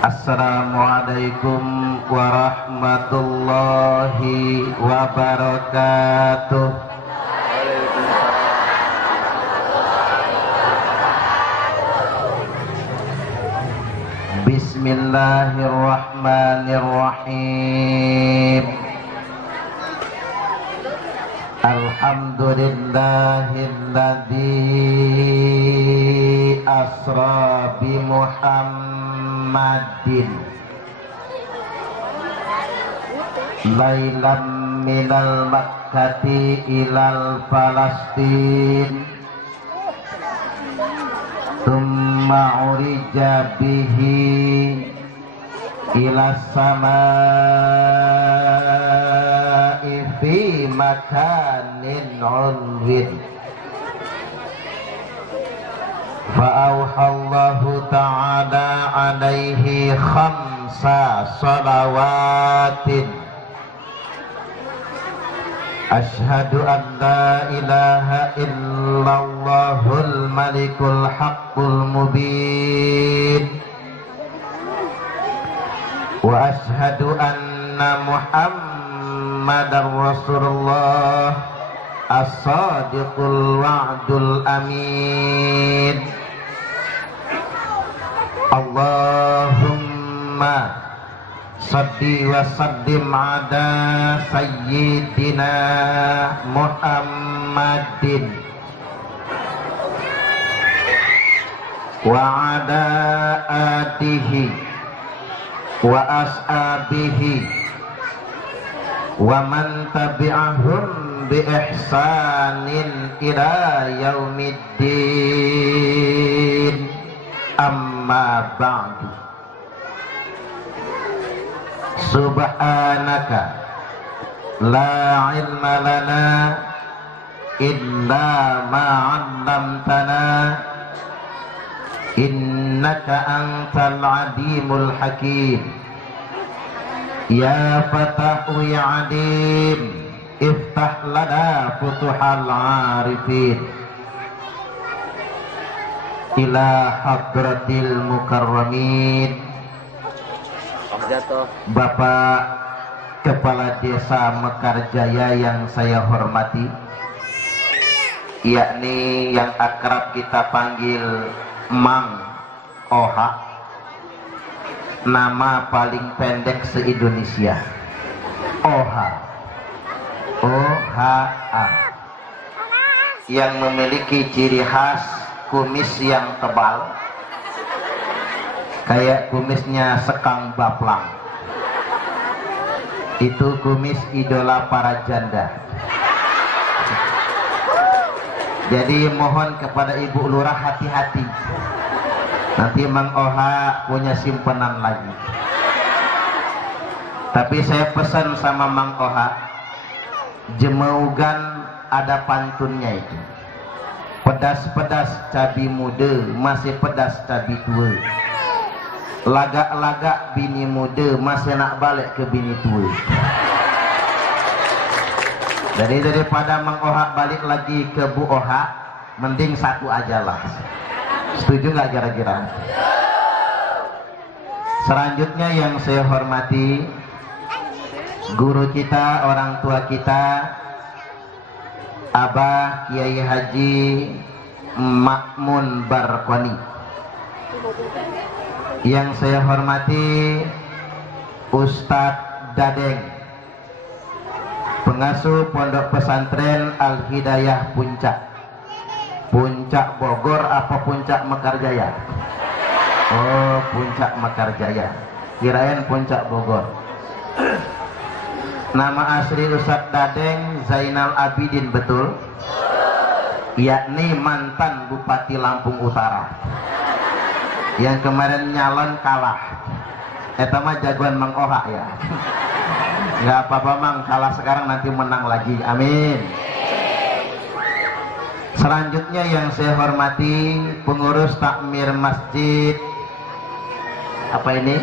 Assalamualaikum warahmatullahi wabarakatuh. Bismillahirrahmanirrahim. Alhamdulillahilladzi asra bi Muhammadin lailam minal Makkati ilal Falastin thumma urija bihi ila samaa'i fi makanin ulwin fa'auhallahu ta'ala alaihi khamsa salawatin asyhadu an la ilaha illallahul malikul haqqul mubin wa asyhadu anna muhammadar rasulullah as-sadiqul wa'dul amin. Allahumma salli wa sallim ala sayyidina Muhammadin wa ala alihi wa ashabihi wa man tabi'ahum bi ihsanin ila yaumiddin. Amma ba'du. Subhanaka la ilma lana illa ma 'allamtana innaka antal alimul hakim. Ya Fatahu ya Alim, iftah lana futuhal arifin ila hadratil mukarramin. Bapak Kepala Desa Mekarjaya yang saya hormati, yakni yang akrab kita panggil Mang Oha, nama paling pendek se-Indonesia, Oha, O-H-A, yang memiliki ciri khas kumis yang tebal kayak kumisnya Sekang Baplang. Itu kumis idola para janda. Jadi mohon kepada Ibu Lurah hati-hati, nanti Mang Oha punya simpenan lagi. Tapi saya pesan sama Mang Oha, jemaugan ada pantunnya itu. Pedas-pedas cabi muda, masih pedas cabi tua. Lagak-lagak bini muda, masih nak balik ke bini tua. Jadi daripada Mang Oha balik lagi ke Bu Oha, mending satu aja lah. Setuju nggak kira-kira? Selanjutnya yang saya hormati, guru kita, orang tua kita, Abah Kiai Haji Makmun Barkwani. Yang saya hormati Ustadz Dadeng, pengasuh Pondok Pesantren Al Hidayah Puncak. Puncak Bogor apa Puncak Mekarjaya? Oh, Puncak Mekarjaya. Kirain Puncak Bogor. Nama asli Ustadz Dadeng Zainal Abidin, betul? Yakni mantan Bupati Lampung Utara yang kemarin nyalon kalah. Eta mah jagoan Mang Oha ya. Nggak apa-apa Mang, kalah sekarang nanti menang lagi. Amin. Selanjutnya yang saya hormati pengurus takmir masjid, apa ini?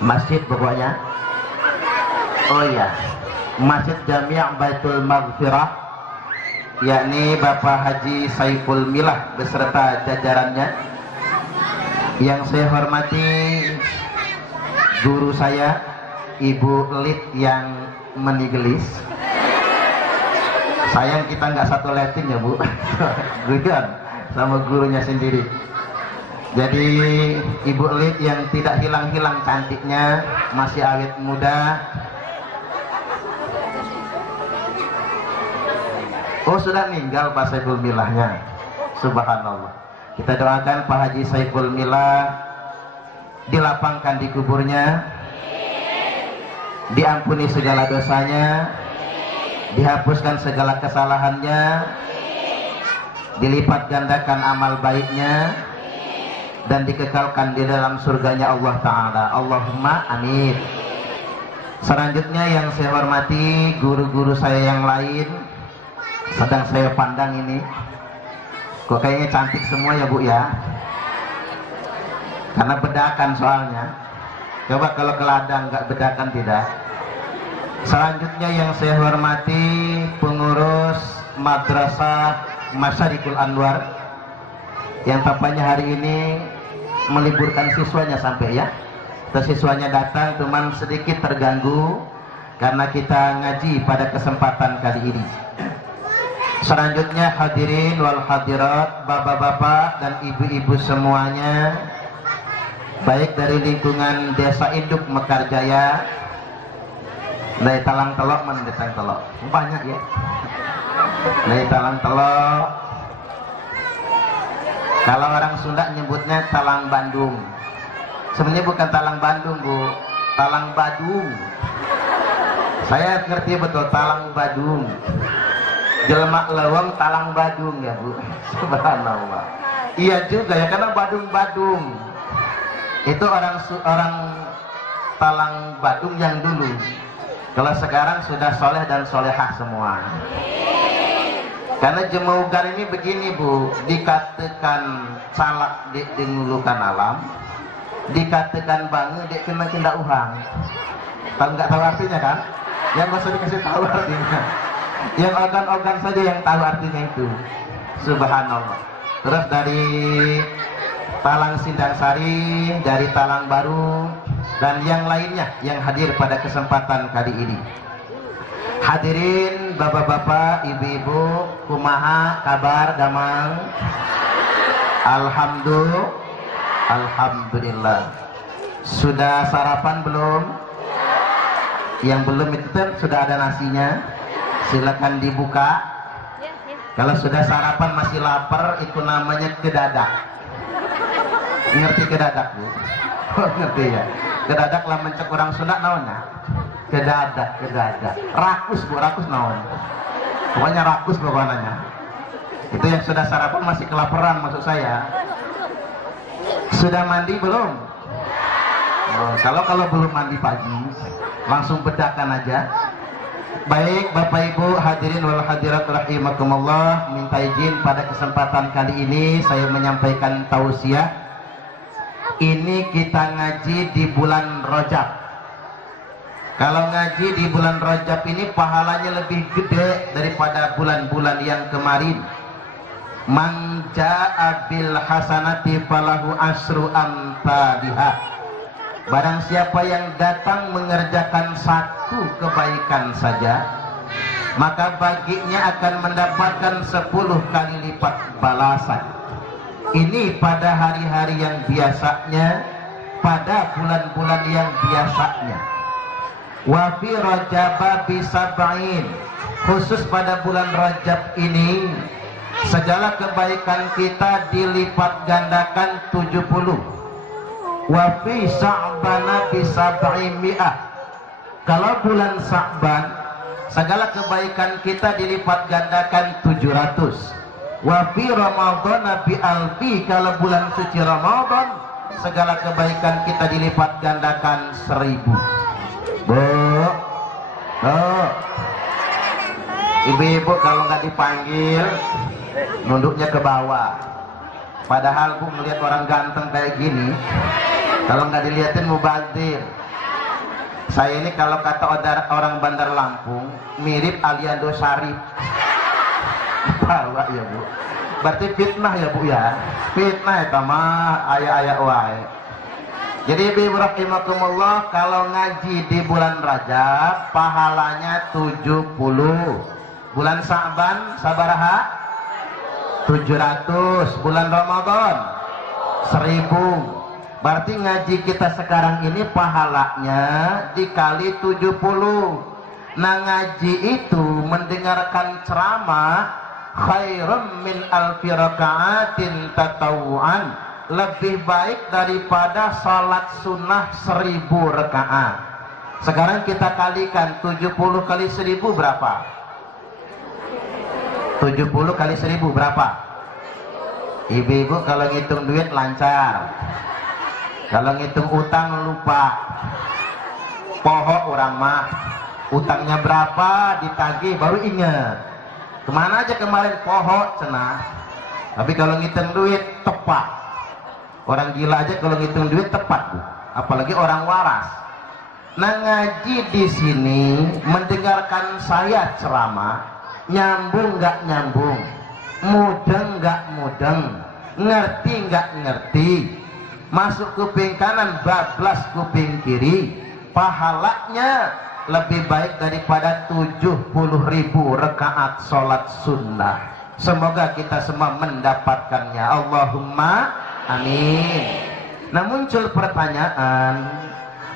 Masjid pokoknya. Oh iya, Masjid Jami' Baitul Maghfirah, yakni Bapak Haji Saiful Milah beserta jajarannya. Yang saya hormati guru saya Ibu Lid yang menigelis. Sayang kita nggak satu letting ya Bu. Guyon sama gurunya sendiri. Jadi Ibu Lid yang tidak hilang-hilang cantiknya, masih awet muda. Oh sudah meninggal Pak Saiful Milahnya. Subhanallah. Kita doakan Pak Haji Saiful Milah dilapangkan di kuburnya, diampuni segala dosanya, dihapuskan segala kesalahannya, dilipat gandakan amal baiknya, dan dikekalkan di dalam surganya Allah Ta'ala. Allahumma amin. Selanjutnya yang saya hormati guru-guru saya yang lain, sedang saya pandang ini, kok kayaknya cantik semua ya Bu ya, karena bedakan soalnya. Coba kalau ke ladang nggak bedakan tidak. Selanjutnya yang saya hormati pengurus Madrasah Masyarikul Anwar yang tampaknya hari ini meliburkan siswanya sampai ya. Siswanya datang cuman sedikit terganggu karena kita ngaji pada kesempatan kali ini. Selanjutnya hadirin wal hadirat, bapak-bapak dan ibu-ibu semuanya, baik dari lingkungan Desa Induk Mekarjaya, dari Talang Telok, mana Desa Telok? Banyak ya. Dari Talang Telok. Kalau orang Sunda nyebutnya Talang Bandung. Sebenarnya bukan Talang Bandung Bu, Talang Badung. Saya ngerti betul Talang Badung. Jelma leweng Talang Badung ya Bu. Subhanallah. Iya juga ya, karena Badung-Badung itu orang Talang Badung yang dulu. Kalau sekarang sudah soleh dan solehah semua. Karena Jemaugan ini begini Bu, dikatakan salak dek dengulukan alam, dikatakan bange dek kena kinda uhang. Tahu nggak tahu artinya kan? Yang nggak usah dikasih tahu artinya. Yang organ-organ saja yang tahu artinya itu. Subhanallah. Terus dari Talang Sindang Sari, dari Talang Baru, dan yang lainnya yang hadir pada kesempatan kali ini. Hadirin bapak-bapak, ibu-ibu, kumaha kabar damang? Alhamdulillah. Sudah sarapan belum? Yang belum itu kan sudah ada nasinya. Silakan dibuka. Kalau sudah sarapan masih lapar, itu namanya kedadak. Ngerti kedadak Bu? Oh, ngerti ya. Kedadak lah mencek orang Sunda naonnya? Kedadak. Rakus Bu, rakus naon. Pokoknya rakus pokoknya. Itu yang sudah sarapan masih kelaparan maksud saya. Sudah mandi belum? Oh, kalau belum mandi pagi, langsung bedakan aja. Baik Bapak Ibu hadirin wal hadirat rahimakumullah, minta izin pada kesempatan kali ini saya menyampaikan tausiah. Ini kita ngaji di bulan Rajab. Kalau ngaji di bulan Rajab ini pahalanya lebih gede daripada bulan-bulan yang kemarin. Man jaa bil hasanati falahu asyru amsalihah. Barang siapa yang datang mengerjakan satu kebaikan saja, maka baginya akan mendapatkan 10 kali lipat balasan. Ini pada hari-hari yang biasanya, pada bulan-bulan yang biasanya. Wa fi Rajab bisab'in, khusus pada bulan Rajab ini segala kebaikan kita dilipat gandakan 70. Wa fi Sya'ban bisab'imi'ah, kalau bulan Sya'ban segala kebaikan kita dilipat gandakan 700. Wa fi Ramadan bi alfi, kalau bulan suci Ramadan segala kebaikan kita dilipat gandakan 1000. Bu, ibu-ibu kalau nggak dipanggil nunduknya ke bawah. Padahal Bu melihat orang ganteng kayak gini, kalau nggak dilihatin mubazir. Saya ini kalau kata orang Bandar Lampung mirip Aliando Syarif. Bawa ya Bu. Berarti fitnah ya Bu ya. Fitnah ya mah ayah-ayah wae. Jadi ibu rahimakumullah, kalau ngaji di bulan Rajab pahalanya 70. Bulan Sa'ban sabaraha 700. Bulan Ramadan 1000. Berarti ngaji kita sekarang ini pahalanya dikali 70. Nah, ngaji itu mendengarkan ceramah khairum min alfi raka'atin tatawu'an, lebih baik daripada salat sunnah 1000 rakaat. Sekarang kita kalikan 70 kali 1000 berapa? 70 kali 1000 berapa? Ibu-ibu kalau ngitung duit lancar, kalau ngitung utang lupa. Pohok orang mah utangnya berapa ditagih baru ingat. Kemana aja kemarin pohok cenah. Tapi kalau ngitung duit tepat. Orang gila aja kalau ngitung duit tepat, Bu. Apalagi orang waras. Nah, ngaji di sini mendengarkan saya ceramah, nyambung nggak nyambung, mudeng nggak mudeng, ngerti nggak ngerti, masuk kuping kanan bablas kuping kiri, pahalanya lebih baik daripada 70.000 rakaat sholat sunnah. Semoga kita semua mendapatkannya. Allahumma amin. Nah, muncul pertanyaan,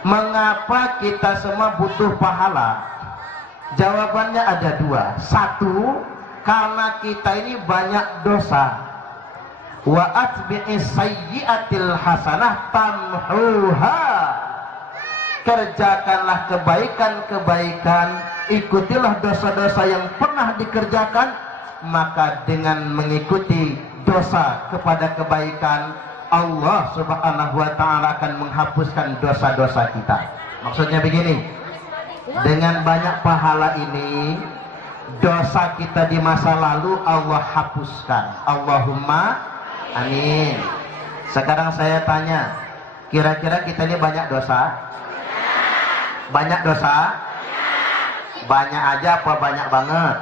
mengapa kita semua butuh pahala? Jawabannya ada dua. Satu, karena kita ini banyak dosa. Wa atbi'is sayyi'atil hasanah tamhuha. Kerjakanlah kebaikan-kebaikan, ikutilah dosa-dosa yang pernah dikerjakan, maka dengan mengikuti dosa kepada kebaikan, Allah subhanahu wa ta'ala akan menghapuskan dosa-dosa kita. Maksudnya begini, dengan banyak pahala ini, dosa kita di masa lalu Allah hapuskan. Allahumma amin. Sekarang saya tanya, kira-kira kita ini banyak dosa? Banyak dosa? Banyak aja apa banyak banget?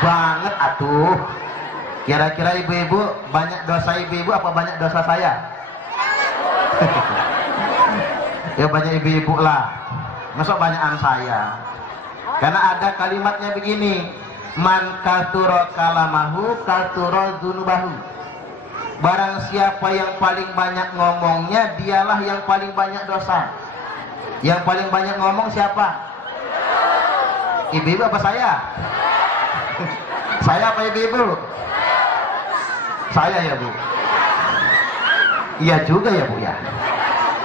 Banget atuh. Kira-kira ibu-ibu banyak dosa ibu-ibu apa banyak dosa saya? Ya banyak ibu-ibu lah. Masuk banyakan saya. Karena ada kalimatnya begini, man katuro kalamahu katuro dunubahu. Barang siapa yang paling banyak ngomongnya, dialah yang paling banyak dosa. Yang paling banyak ngomong siapa? Ibu-ibu apa saya? Saya apa ibu-ibu? Saya ya, Bu. Iya juga ya, Bu ya.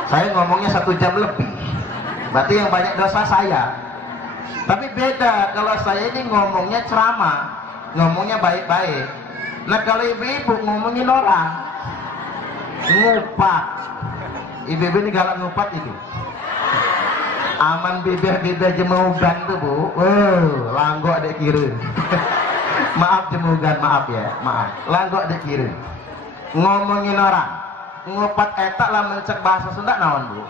Saya ngomongnya 1 jam lebih. Berarti yang banyak dosa saya. Tapi beda kalau saya ini ngomongnya ceramah, ngomongnya baik-baik. Nah, kalau ibu-ibu ngomongin orang, ngupat. Ibu-ibu ini galak ngupat itu. Aman bibir-bibir jemugan tuh, Bu. Langgok dek kira. Maaf jemugan, maaf ya, maaf. Langgok dek kira. Ngomongin orang, ngupat etak lah mencek bahasa Sunda naon, Bu?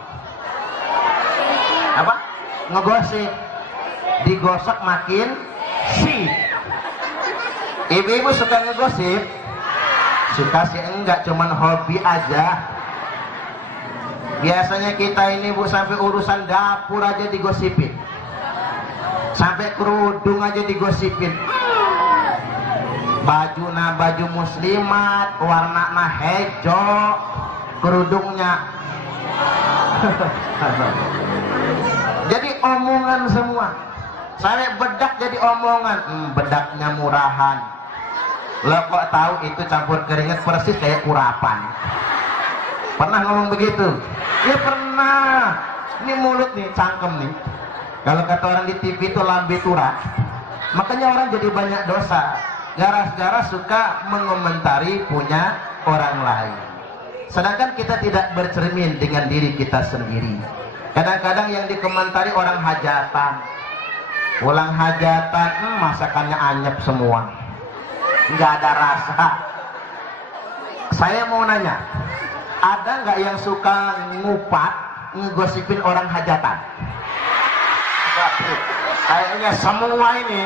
Apa? Ngegosip. Digosok makin sih. Ibu-ibu suka ngegosip? Suka sih enggak, cuman hobi aja. Biasanya kita ini, Bu, sampai urusan dapur aja digosipin, sampai kerudung aja digosipin. Baju muslimat warna hejo, kerudungnya jadi omongan semua. Saya bedak jadi omongan, bedaknya murahan. Lo kok tahu itu campur keringat persis kayak kurapan. Pernah ngomong begitu? Ya pernah. Ini mulut nih, cangkem nih. Kalau kata orang di TV itu lambe turak. Makanya orang jadi banyak dosa. Gara-gara suka mengomentari punya orang lain. Sedangkan kita tidak bercermin dengan diri kita sendiri. Kadang-kadang yang dikomentari orang hajatan. Pulang hajatan, masakannya anyep semua. Nggak ada rasa. Saya mau nanya, ada nggak yang suka ngupat, ngegosipin orang hajatan? Kayaknya semua ini.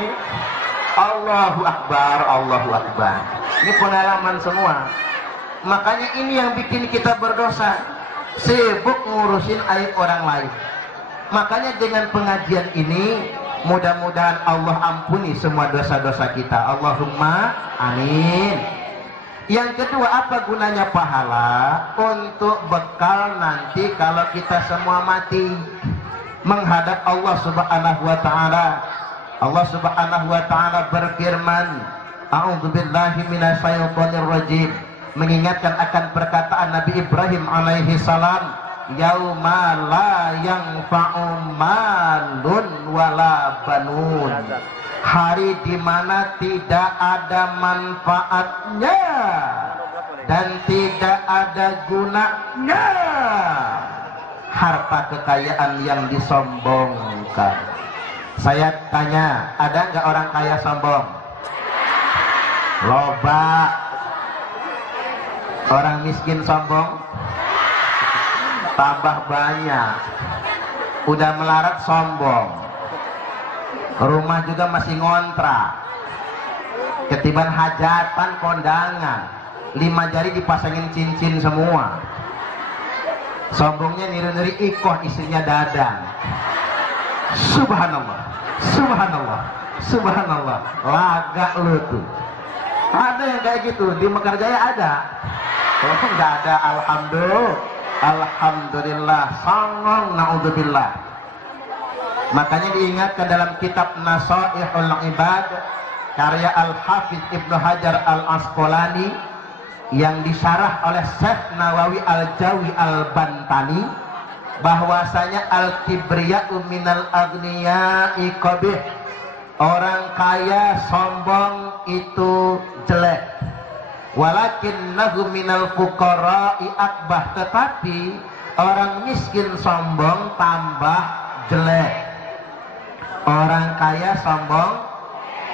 Allahu Akbar, Allahu Akbar. Ini pengalaman semua. Makanya ini yang bikin kita berdosa. sibuk ngurusin aib orang lain. Makanya dengan pengajian ini mudah-mudahan Allah ampuni semua dosa-dosa kita. Allahumma amin. Yang kedua, apa gunanya pahala? Untuk bekal nanti kalau kita semua mati menghadap Allah Subhanahu wa taala. Allah Subhanahu wa taala berfirman, a'udzubillahi minasyaitonir rajim, mengingatkan akan perkataan Nabi Ibrahim alaihi salam, yauma la yanfa'u malun wala banun, hari di mana tidak ada manfaatnya dan tidak ada gunanya harta kekayaan yang disombongkan. Saya tanya, ada nggak orang kaya sombong? Loba. Orang miskin sombong? Tambah banyak. Udah melarat sombong. Rumah juga masih ngontrak. Ketiban hajatan kondangan, 5 jari dipasangin cincin semua. Sombongnya niru-niru ikoh, istrinya dadang. Subhanallah, subhanallah, subhanallah. Lagak lu tuh. Ada yang kayak gitu di Mekarjaya ada. Kalau nggak ada, alhamdulillah, songong, naudzubillah. Makanya diingatkan dalam kitab Nasaihul Ibad karya Al-Hafidz Ibnu Hajar Al-Asqalani yang disyarah oleh Syekh Nawawi Al-Jawi Al-Bantani, bahwasanya al-kibriya'u minal agniya'i qabih, orang kaya sombong itu jelek. Walakinnahu minal fuqara'i akbah, tetapi orang miskin sombong tambah jelek. Orang kaya sombong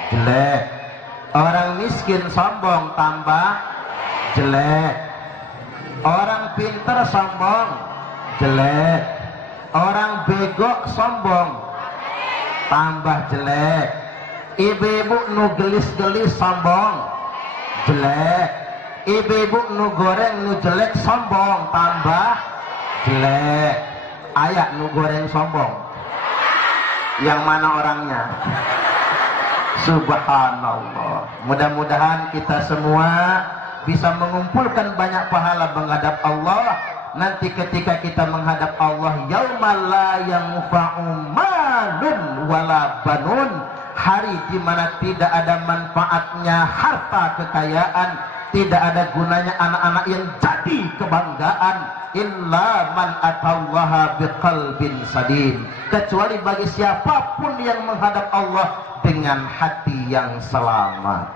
jelek, orang miskin sombong tambah jelek. Orang pinter sombong jelek, orang bego sombong tambah jelek. Ibu-ibu nu gelis-gelis sombong jelek, ibu-ibu nu goreng nu jelek sombong tambah jelek. Ayak nu goreng sombong, yang mana orangnya? Subhanallah. Mudah-mudahan kita semua bisa mengumpulkan banyak pahala menghadap Allah. Nanti ketika kita menghadap Allah, yaumal la yanfa'u malun wala banun, hari di mana tidak ada manfaatnya harta kekayaan, tidak ada gunanya anak-anak yang jadi kebanggaan, illa man atallaha biqalbin sadid, kecuali bagi siapapun yang menghadap Allah dengan hati yang selamat.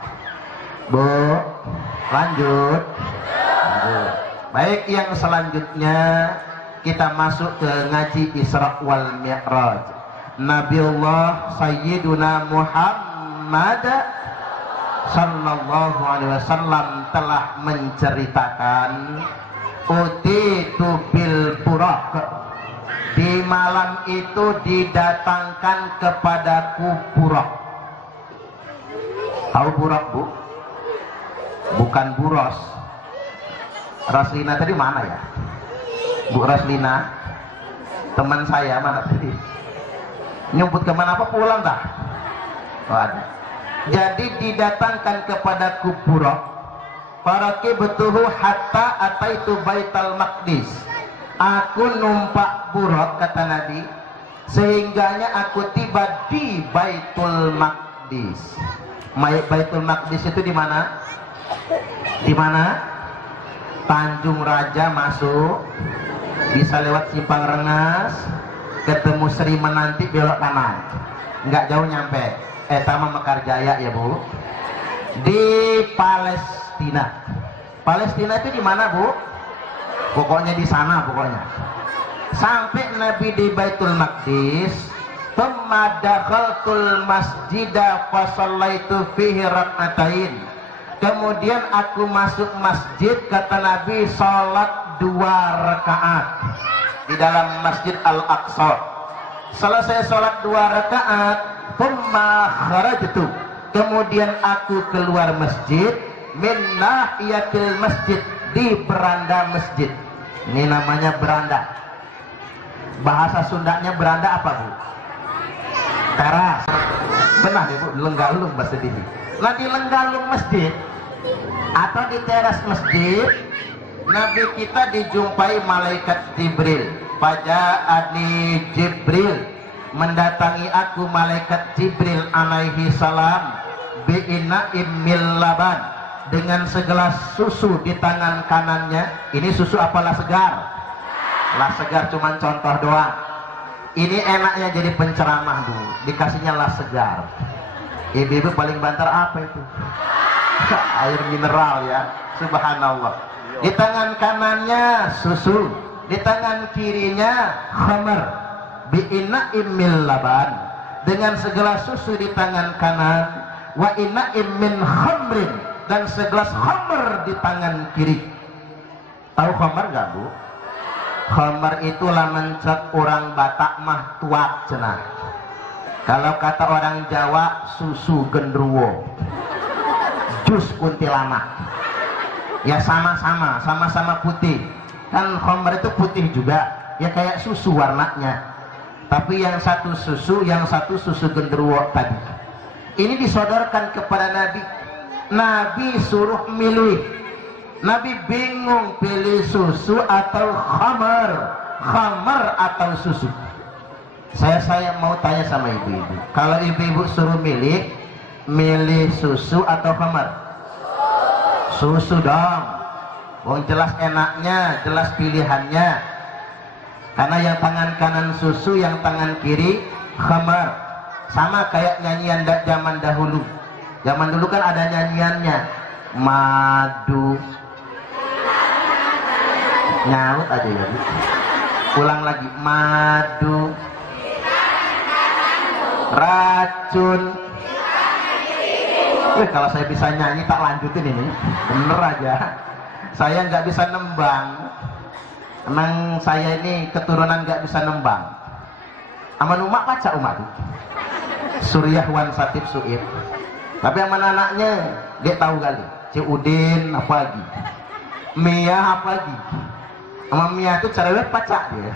Bu, lanjut. Baik, yang selanjutnya kita masuk ke ngaji Isra wal Mi'raj. Nabiullah Sayyiduna Muhammad sallallahu alaihi wasallam telah menceritakan, utitu bil buraq, di malam itu didatangkan kepadaku buraq. Tahu buraq, Bu? Bukan buros. Raslina tadi mana ya? Bu Raslina, teman saya mana tadi? Nyumput kemana apa pulang dah? Oh, ada. Jadi didatangkan kepada kuburok, farakibtuhu hatta ataitu Baitul Maqdis. Aku numpak buruk, kata Nabi, sehingganya aku tiba di Baitul Maqdis. Baitul Maqdis itu di mana? Di mana? Tanjung Raja masuk, bisa lewat Simpang Rengas, ketemu Sri Menanti belok kanan, nggak jauh nyampe. Taman Mekarjaya ya Bu. Di Palestina. Palestina itu di mana Bu? Pokoknya di sana pokoknya. Sampai Nabi di Baitul Maqdis, thumma dakhaltul masjida fa shallaitu fihi rak'atain. Kemudian aku masuk masjid, kata Nabi, sholat 2 rakaat di dalam Masjid Al-Aqsa. Selesai sholat 2 rakaat, thumma kharajtu, kemudian aku keluar masjid, min nahiyatil masjid, di beranda masjid. Ini namanya beranda. Bahasa Sundanya beranda apa, Bu? Teras. Benar ya, Bu, lenggalung bahasa ini. Nah, di lenggalung masjid atau di teras masjid, Nabi kita dijumpai malaikat Jibril. Faja'ani Jibril, mendatangi aku malaikat Jibril alaihi salam, bi'ina'im min laban, dengan segelas susu di tangan kanannya. Ini susu apalah segar? Lah segar cuman contoh doang. Ini enaknya jadi penceramah, Bu, dikasihnya lah segar. Ibu-ibu paling banter apa itu? Air mineral ya, subhanallah. Di tangan kanannya susu, di tangan kirinya khamar, bi'ina'im min laban, dengan segelas susu di tangan kanan, wa ina'im min khamrin, dan segelas khamar di tangan kiri. Tahu khamar gak, Bu? Khamar itu lamun cek orang Batak mah tuak cenah. Kalau kata orang Jawa, susu gendruwo, jus kuntilanak. Ya sama-sama putih. Kan khamar itu putih juga, ya kayak susu warnanya. Tapi yang satu susu, yang satu susu gendruwo tadi. Ini disodorkan kepada Nabi. Nabi suruh milih. Nabi bingung pilih susu atau khamar atau susu. Saya mau tanya sama ibu-ibu, kalau ibu-ibu suruh milih susu atau khamar? Susu dong. Wong jelas enaknya, jelas pilihannya. Karena yang tangan kanan susu, yang tangan kiri khamar. Sama kayak nyanyian zaman dahulu. Zaman dulu kan ada nyanyiannya, madu. Nyaut aja ya, Bu. Ulang lagi, madu, racun. Kalau saya bisa nyanyi tak lanjutin ini, bener aja. Saya nggak bisa nembang. Emang saya ini keturunan nggak bisa nembang. Aman umak pacar umat Suriah Wan Satib Suib. Tapi aman anaknya dia tahu kali. Ciudin apa lagi? Mia apa lagi? Sama Mia itu cerewet pacak dia.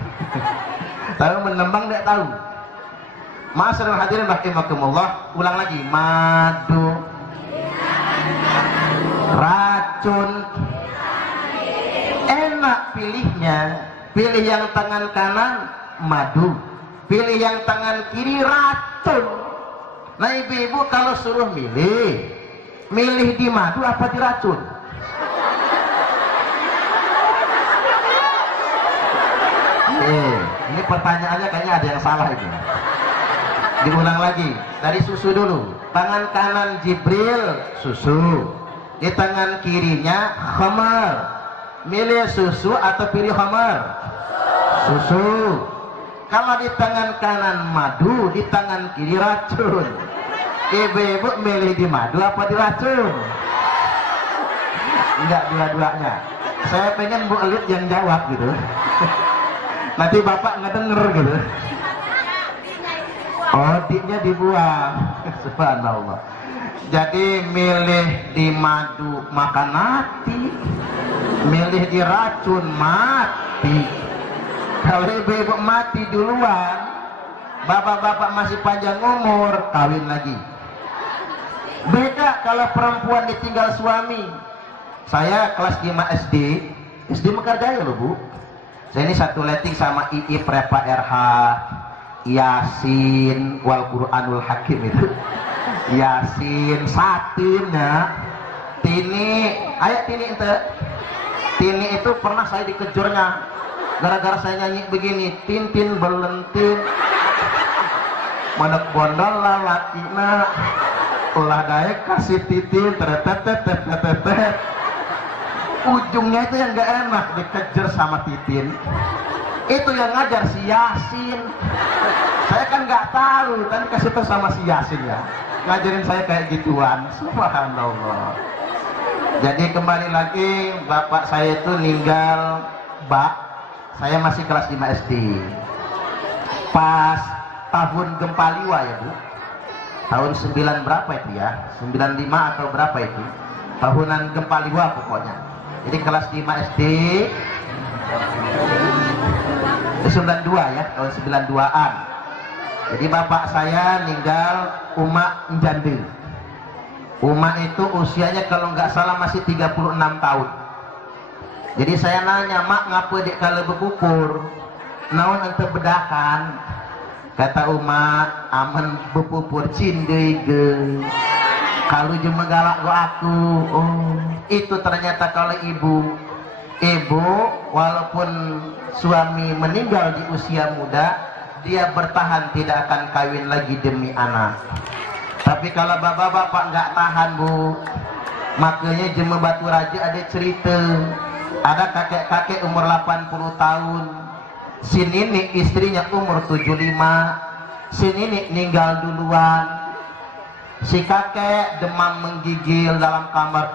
Tapi menembang dia tahu. Ma'asyiral hadirin rahimakumullah, ulang lagi, madu, racun. Enak pilihnya, pilih yang tangan kanan madu, pilih yang tangan kiri racun. Nah ibu-ibu kalau suruh milih di madu apa di racun? Ini pertanyaannya kayaknya ada yang salah itu. Diulang lagi, dari susu dulu. Tangan kanan Jibril susu, di tangan kirinya khamar. Milih susu atau pilih khamar? Susu. Kalau di tangan kanan madu, di tangan kiri racun. Ibu-ibu milih di madu apa di racun? Enggak, dua-duanya. Saya pengen Bu Elit yang jawab gitu. Nanti bapak nggak denger gitu. Oh, diknya dibuang. Subhanallah. Jadi milih di madu makan mati, milih di racun mati. Kalau ibu-ibu mati duluan, bapak-bapak masih panjang umur, kawin lagi. Beda kalau perempuan ditinggal suami. Saya kelas 5 SD Mekarjaya loh, Bu. Saya ini satu letting sama II Prepa RH, Yasin, Wal Quranul Hakim itu. Yasin, Satinnya, Tini, ayat Tini itu. Tini itu pernah saya dikejurnya gara-gara saya nyanyi begini, Tintin belentin, Mandek bondol lalakina, ulah daek kasih titin, tetetetetetetet. Ujungnya itu yang gak enak, dikejar sama titin. Itu yang ngajar si Yasin. Saya kan gak tahu, kan kasih tahu sama si Yasin ya, ngajarin saya kayak gituan. Subhanallah. Jadi kembali lagi, bapak saya itu meninggal, saya masih kelas 5 SD. Pas tahun gempa Liwa ya, Bu. Tahun 9 berapa itu ya? 95 atau berapa itu? Tahunan gempa Liwa pokoknya. Jadi kelas 5 SD, 92 ya, tahun 92-an. Jadi bapak saya meninggal Uma Njandi. Uma itu usianya kalau nggak salah masih 36 tahun. Jadi saya nanya, mak ngapa dek kalau berkukur? Naon ente bedakan? Kata Uma, aman berpupur cindei ge. Kalau cuma galak gua aku. Oh, itu ternyata kalau ibu walaupun suami meninggal di usia muda, dia bertahan tidak akan kawin lagi demi anak. Tapi kalau bapak-bapak nggak tahan bu, makanya Jember Batu Raja ada cerita, ada kakek-kakek umur 80 tahun, si Nini istrinya umur 75, si Nini meninggal duluan, si kakek demam menggigil dalam kamar,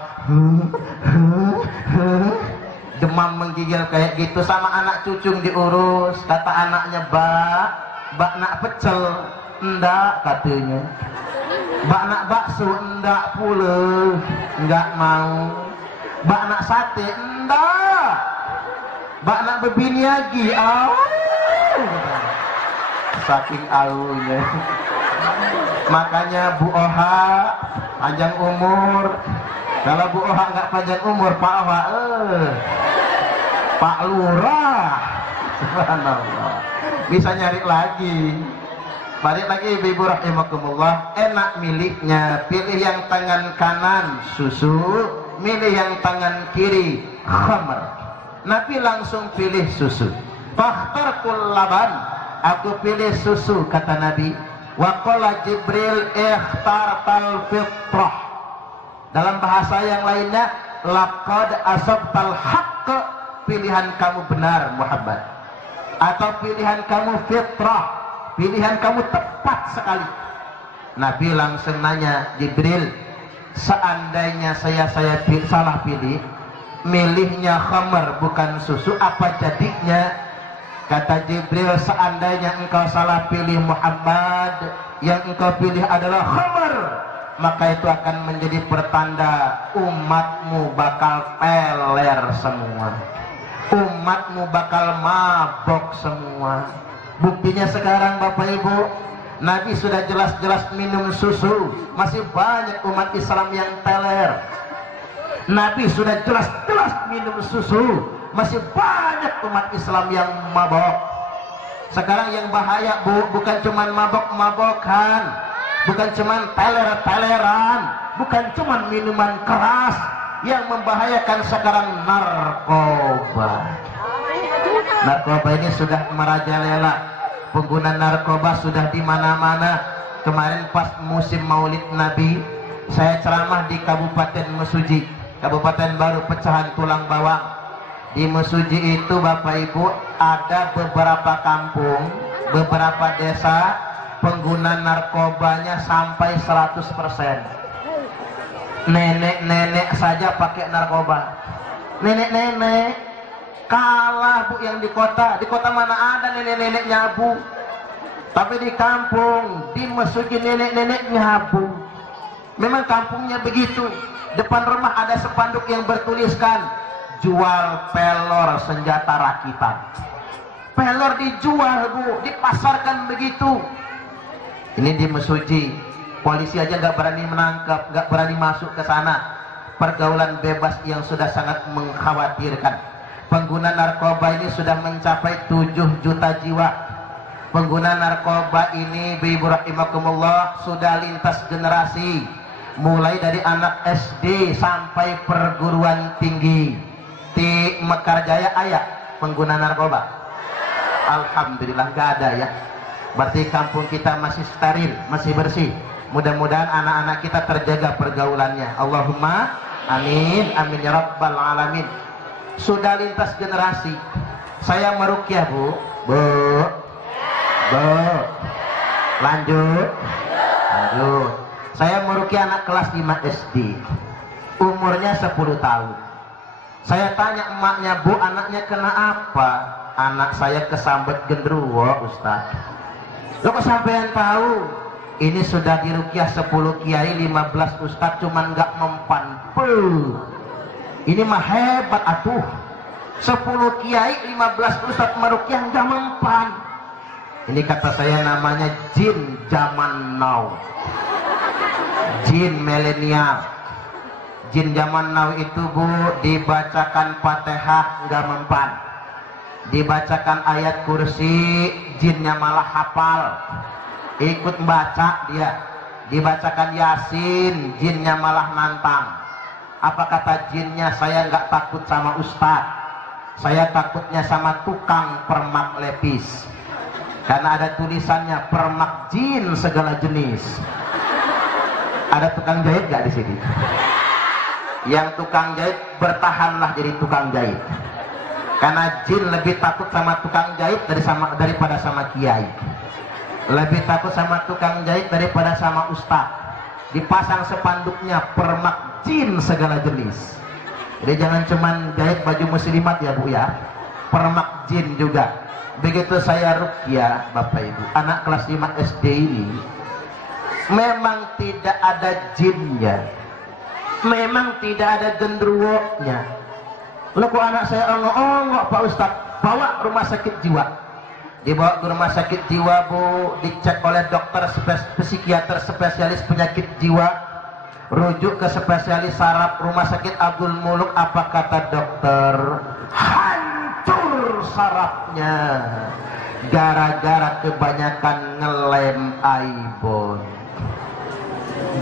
demam menggigil kayak gitu, sama anak cucung diurus. Kata anaknya, bak nak pecel, enggak katanya, bak nak bakso, enggak pula, enggak mau, bak nak sate, enggak, bak nak bebini lagi, saking aunya. Makanya Bu Oha panjang umur. Kalau Bu Oha nggak panjang umur, Pak Oha Pak Lurah, subhanallah, bisa nyari lagi. Balik lagi ibu rahimakumullah, enak miliknya, pilih yang tangan kanan susu, milih yang tangan kiri khamr. Nabi langsung pilih susu. Fakhtartul laban, aku pilih susu kata Nabi. Wa qala Jibril ikhtartal fitrah. Dalam bahasa yang lainnya, laqad asabtal haqq, pilihan kamu benar Muhammad, atau pilihan kamu fitrah, pilihan kamu tepat sekali. Nabi langsung nanya, Jibril, seandainya saya salah pilih, milihnya khamr bukan susu, apa jadinya? Kata Jibril, seandainya engkau salah pilih Muhammad, yang engkau pilih adalah khamr, maka itu akan menjadi pertanda umatmu bakal peler semua, umatmu bakal mabok semua. Buktinya sekarang Bapak Ibu, Nabi sudah jelas-jelas minum susu, masih banyak umat Islam yang teler. Nabi sudah jelas-jelas minum susu, masih banyak umat Islam yang mabok. Sekarang yang bahaya bu, bukan cuma mabok-mabokan, bukan cuma teler-teleran, bukan cuma minuman keras. Yang membahayakan sekarang narkoba. Narkoba ini sudah merajalela, pengguna narkoba sudah di mana-mana. Kemarin pas musim Maulid Nabi, saya ceramah di Kabupaten Mesuji, Kabupaten Baru Pecahan Tulang Bawang. Di Mesuji itu Bapak Ibu ada beberapa kampung, beberapa desa pengguna narkobanya sampai 100%. Nenek-nenek saja pakai narkoba. Nenek-nenek kalah bu yang di kota. Di kota mana ada nenek-nenek nyabu? Tapi di kampung, di Mesuji nenek-nenek nyabu. Memang kampungnya begitu. Depan rumah ada spanduk yang bertuliskan, jual pelor senjata rakitan. Pelor dijual bu, dipasarkan begitu. Ini di Mesuji. Polisi aja nggak berani menangkap, nggak berani masuk ke sana. Pergaulan bebas yang sudah sangat mengkhawatirkan. Pengguna narkoba ini sudah mencapai 7 juta jiwa. Pengguna narkoba ini, Ibu rahimakumullah, sudah lintas generasi, mulai dari anak SD sampai perguruan tinggi. Di Mekarjaya ayah pengguna narkoba? Alhamdulillah nggak ada ya. Berarti kampung kita masih steril, masih bersih. Mudah-mudahan anak-anak kita terjaga pergaulannya. Allahumma amin, amin ya rabbal alamin. Sudah lintas generasi. Saya meruqyah bu. Lanjut. Saya meruqyah anak kelas 5 SD, umurnya 10 tahun. Saya tanya emaknya, bu anaknya kena apa? Anak saya kesambet gendruwo Ustaz. Lo kok sampean tahu? Ini sudah diruqyah 10 kiai, 15 ustaz, cuman nggak mempan. Ini mah hebat atuh. 10 kiai, 15 ustadz meruqyah nggak mempan. Ini kata saya namanya jin zaman now, jin milenial. Jin zaman now itu Bu, dibacakan Fatihah nggak mempan, dibacakan ayat kursi jinnya malah hafal ikut baca dia, dibacakan Yasin jinnya malah nantang. Apa kata jinnya? Saya nggak takut sama ustadz, saya takutnya sama tukang permak lepis, karena ada tulisannya permak jin segala jenis. Ada tukang jahit nggak di sini? Yang tukang jahit bertahanlah jadi tukang jahit, karena jin lebih takut sama tukang jahit daripada sama kiai, lebih takut sama tukang jahit daripada sama ustadz. Dipasang sepanduknya permak jin segala jenis. Jadi jangan cuman jahit baju muslimat ya Bu ya, permak jin juga. Begitu saya ruqyah Bapak Ibu, anak kelas 5 SD ini memang tidak ada jinnya, memang tidak ada genderuwonya. Lalu kok anak saya ongok Pak Ustadz, bawa rumah sakit jiwa. Dibawa ke rumah sakit jiwa Bu, dicek oleh dokter psikiater spesialis penyakit jiwa, rujuk ke spesialis saraf rumah sakit Abdul Muluk. Apa kata dokter? Hancur sarafnya gara-gara kebanyakan ngelem ibon.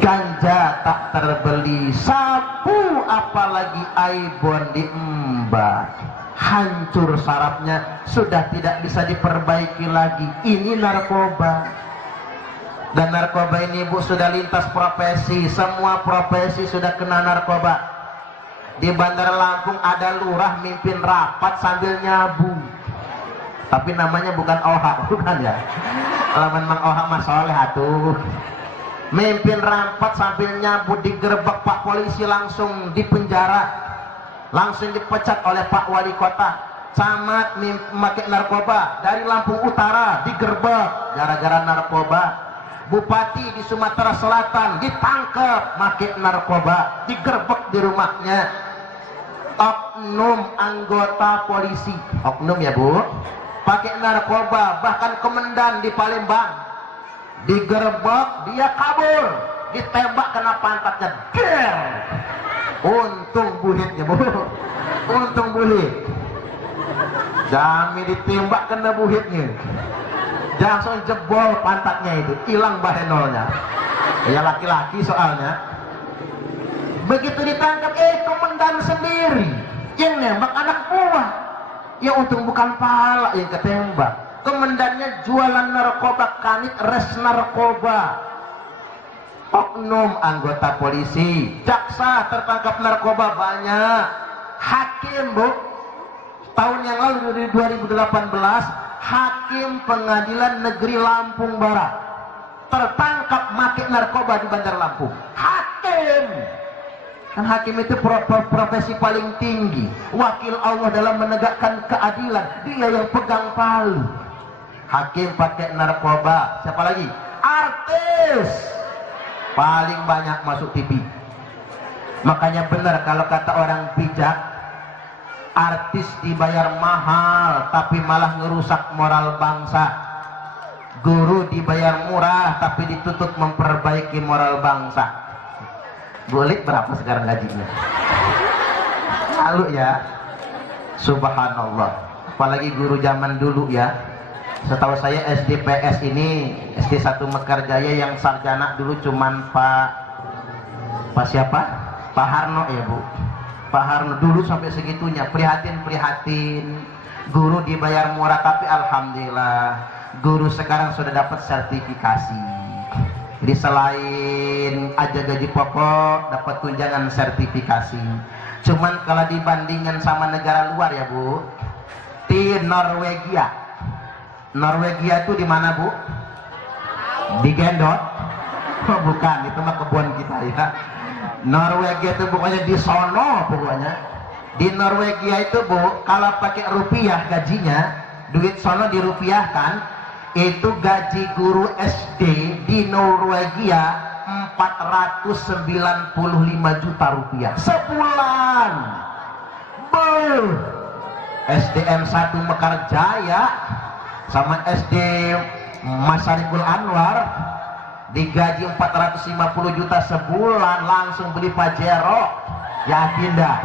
Ganja tak terbeli, sapu apalagi ibon diembat. Hancur sarafnya, sudah tidak bisa diperbaiki lagi. Ini narkoba. Dan narkoba ini Bu sudah lintas profesi, semua profesi sudah kena narkoba. Di Bandar Lampung ada lurah mimpin rapat sambil nyabu, tapi namanya bukan OHA, bukan ya. Kalau memang OHA mah soleh atuh. Mimpin rapat sambil nyabu, digerebek Pak polisi, langsung dipenjara, langsung dipecat oleh Pak Wali Kota. Camat memakai narkoba dari Lampung Utara digerebek gara-gara narkoba. Bupati di Sumatera Selatan ditangkap pakai narkoba, digerebek di rumahnya. Oknum anggota polisi, oknum ya Bu, pakai narkoba. Bahkan komandan di Palembang digerebek, dia kabur, ditembak kena pantatnya, der. Untung buhitnya Bu, untung buhit. Jami ditembak kena buhitnya, langsung jebol pantatnya itu, hilang bahenolnya. Ya laki-laki soalnya. Begitu ditangkap, komandan sendiri yang nembak anak buah. Ya untung bukan pala yang ketembak. Komandannya jualan narkoba, kanit res narkoba. Oknum anggota polisi, jaksa tertangkap narkoba banyak. Hakim Bu, tahun yang lalu di 2018, Hakim Pengadilan Negeri Lampung Barat tertangkap make narkoba di Bandar Lampung. Hakim, kan hakim itu profesi paling tinggi, wakil Allah dalam menegakkan keadilan, dia yang pegang palu. Hakim pakai narkoba. Siapa lagi? Artis paling banyak masuk TV. Makanya benar kalau kata orang bijak, artis dibayar mahal tapi malah ngerusak moral bangsa. Guru dibayar murah tapi dituntut memperbaiki moral bangsa. Bulik berapa sekarang gajinya? Lalu ya, subhanallah. Apalagi guru zaman dulu ya. Setahu saya SDPS ini, SD 1 Mekarjaya yang sarjana dulu cuman Pak siapa? Pak Harno ya Bu. Pak Harno dulu sampai segitunya, prihatin. Guru dibayar murah tapi alhamdulillah guru sekarang sudah dapat sertifikasi. Jadi selain aja gaji pokok, dapat tunjangan sertifikasi. Cuman kalau dibandingkan sama negara luar ya Bu, di Norwegia. Norwegia itu di mana Bu? Di Gendot? Oh, bukan, itu mah kebun kita ya. Norwegia itu pokoknya di sono pokoknya. Di Norwegia itu Bu, kalau pakai rupiah gajinya, duit sono dirupiahkan, itu gaji guru SD di Norwegia 495 juta rupiah sebulan. SDM 1 Mekarjaya sama SD Masarikul Anwar digaji 450 juta sebulan, langsung beli Pajero, yakin dah.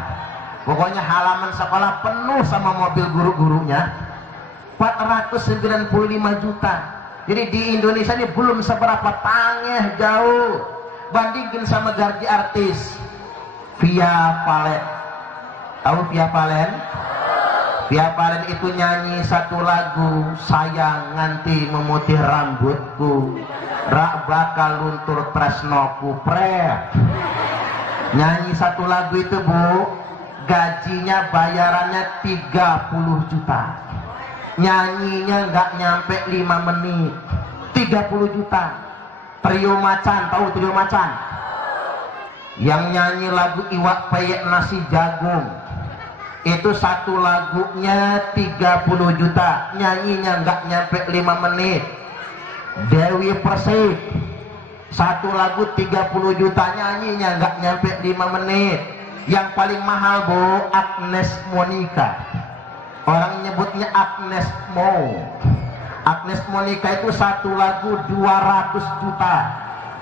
Pokoknya halaman sekolah penuh sama mobil guru-gurunya. 495 juta. Jadi di Indonesia ini belum seberapa, tangeh jauh. Bandingin sama gaji artis Via Valen. Tahu Via Valen? Via Valen itu nyanyi satu lagu, sayang nganti memutih rambutku, rak bakal luntur tresnoku pre. Nyanyi satu lagu itu bu, gajinya bayarannya 30 juta. Nyanyinya nggak nyampe 5 menit, 30 juta. Trio Macan, tahu Trio Macan? Yang nyanyi lagu Iwak Peyek Nasi Jagung, itu satu lagunya 30 juta, nyanyinya nggak nyampe 5 menit. Dewi Persik, satu lagu 30 juta, nyanyinya nggak nyampe 5 menit. Yang paling mahal bu, Agnes Monica, orang nyebutnya Agnes Mo. Agnes Monica itu satu lagu 200 juta,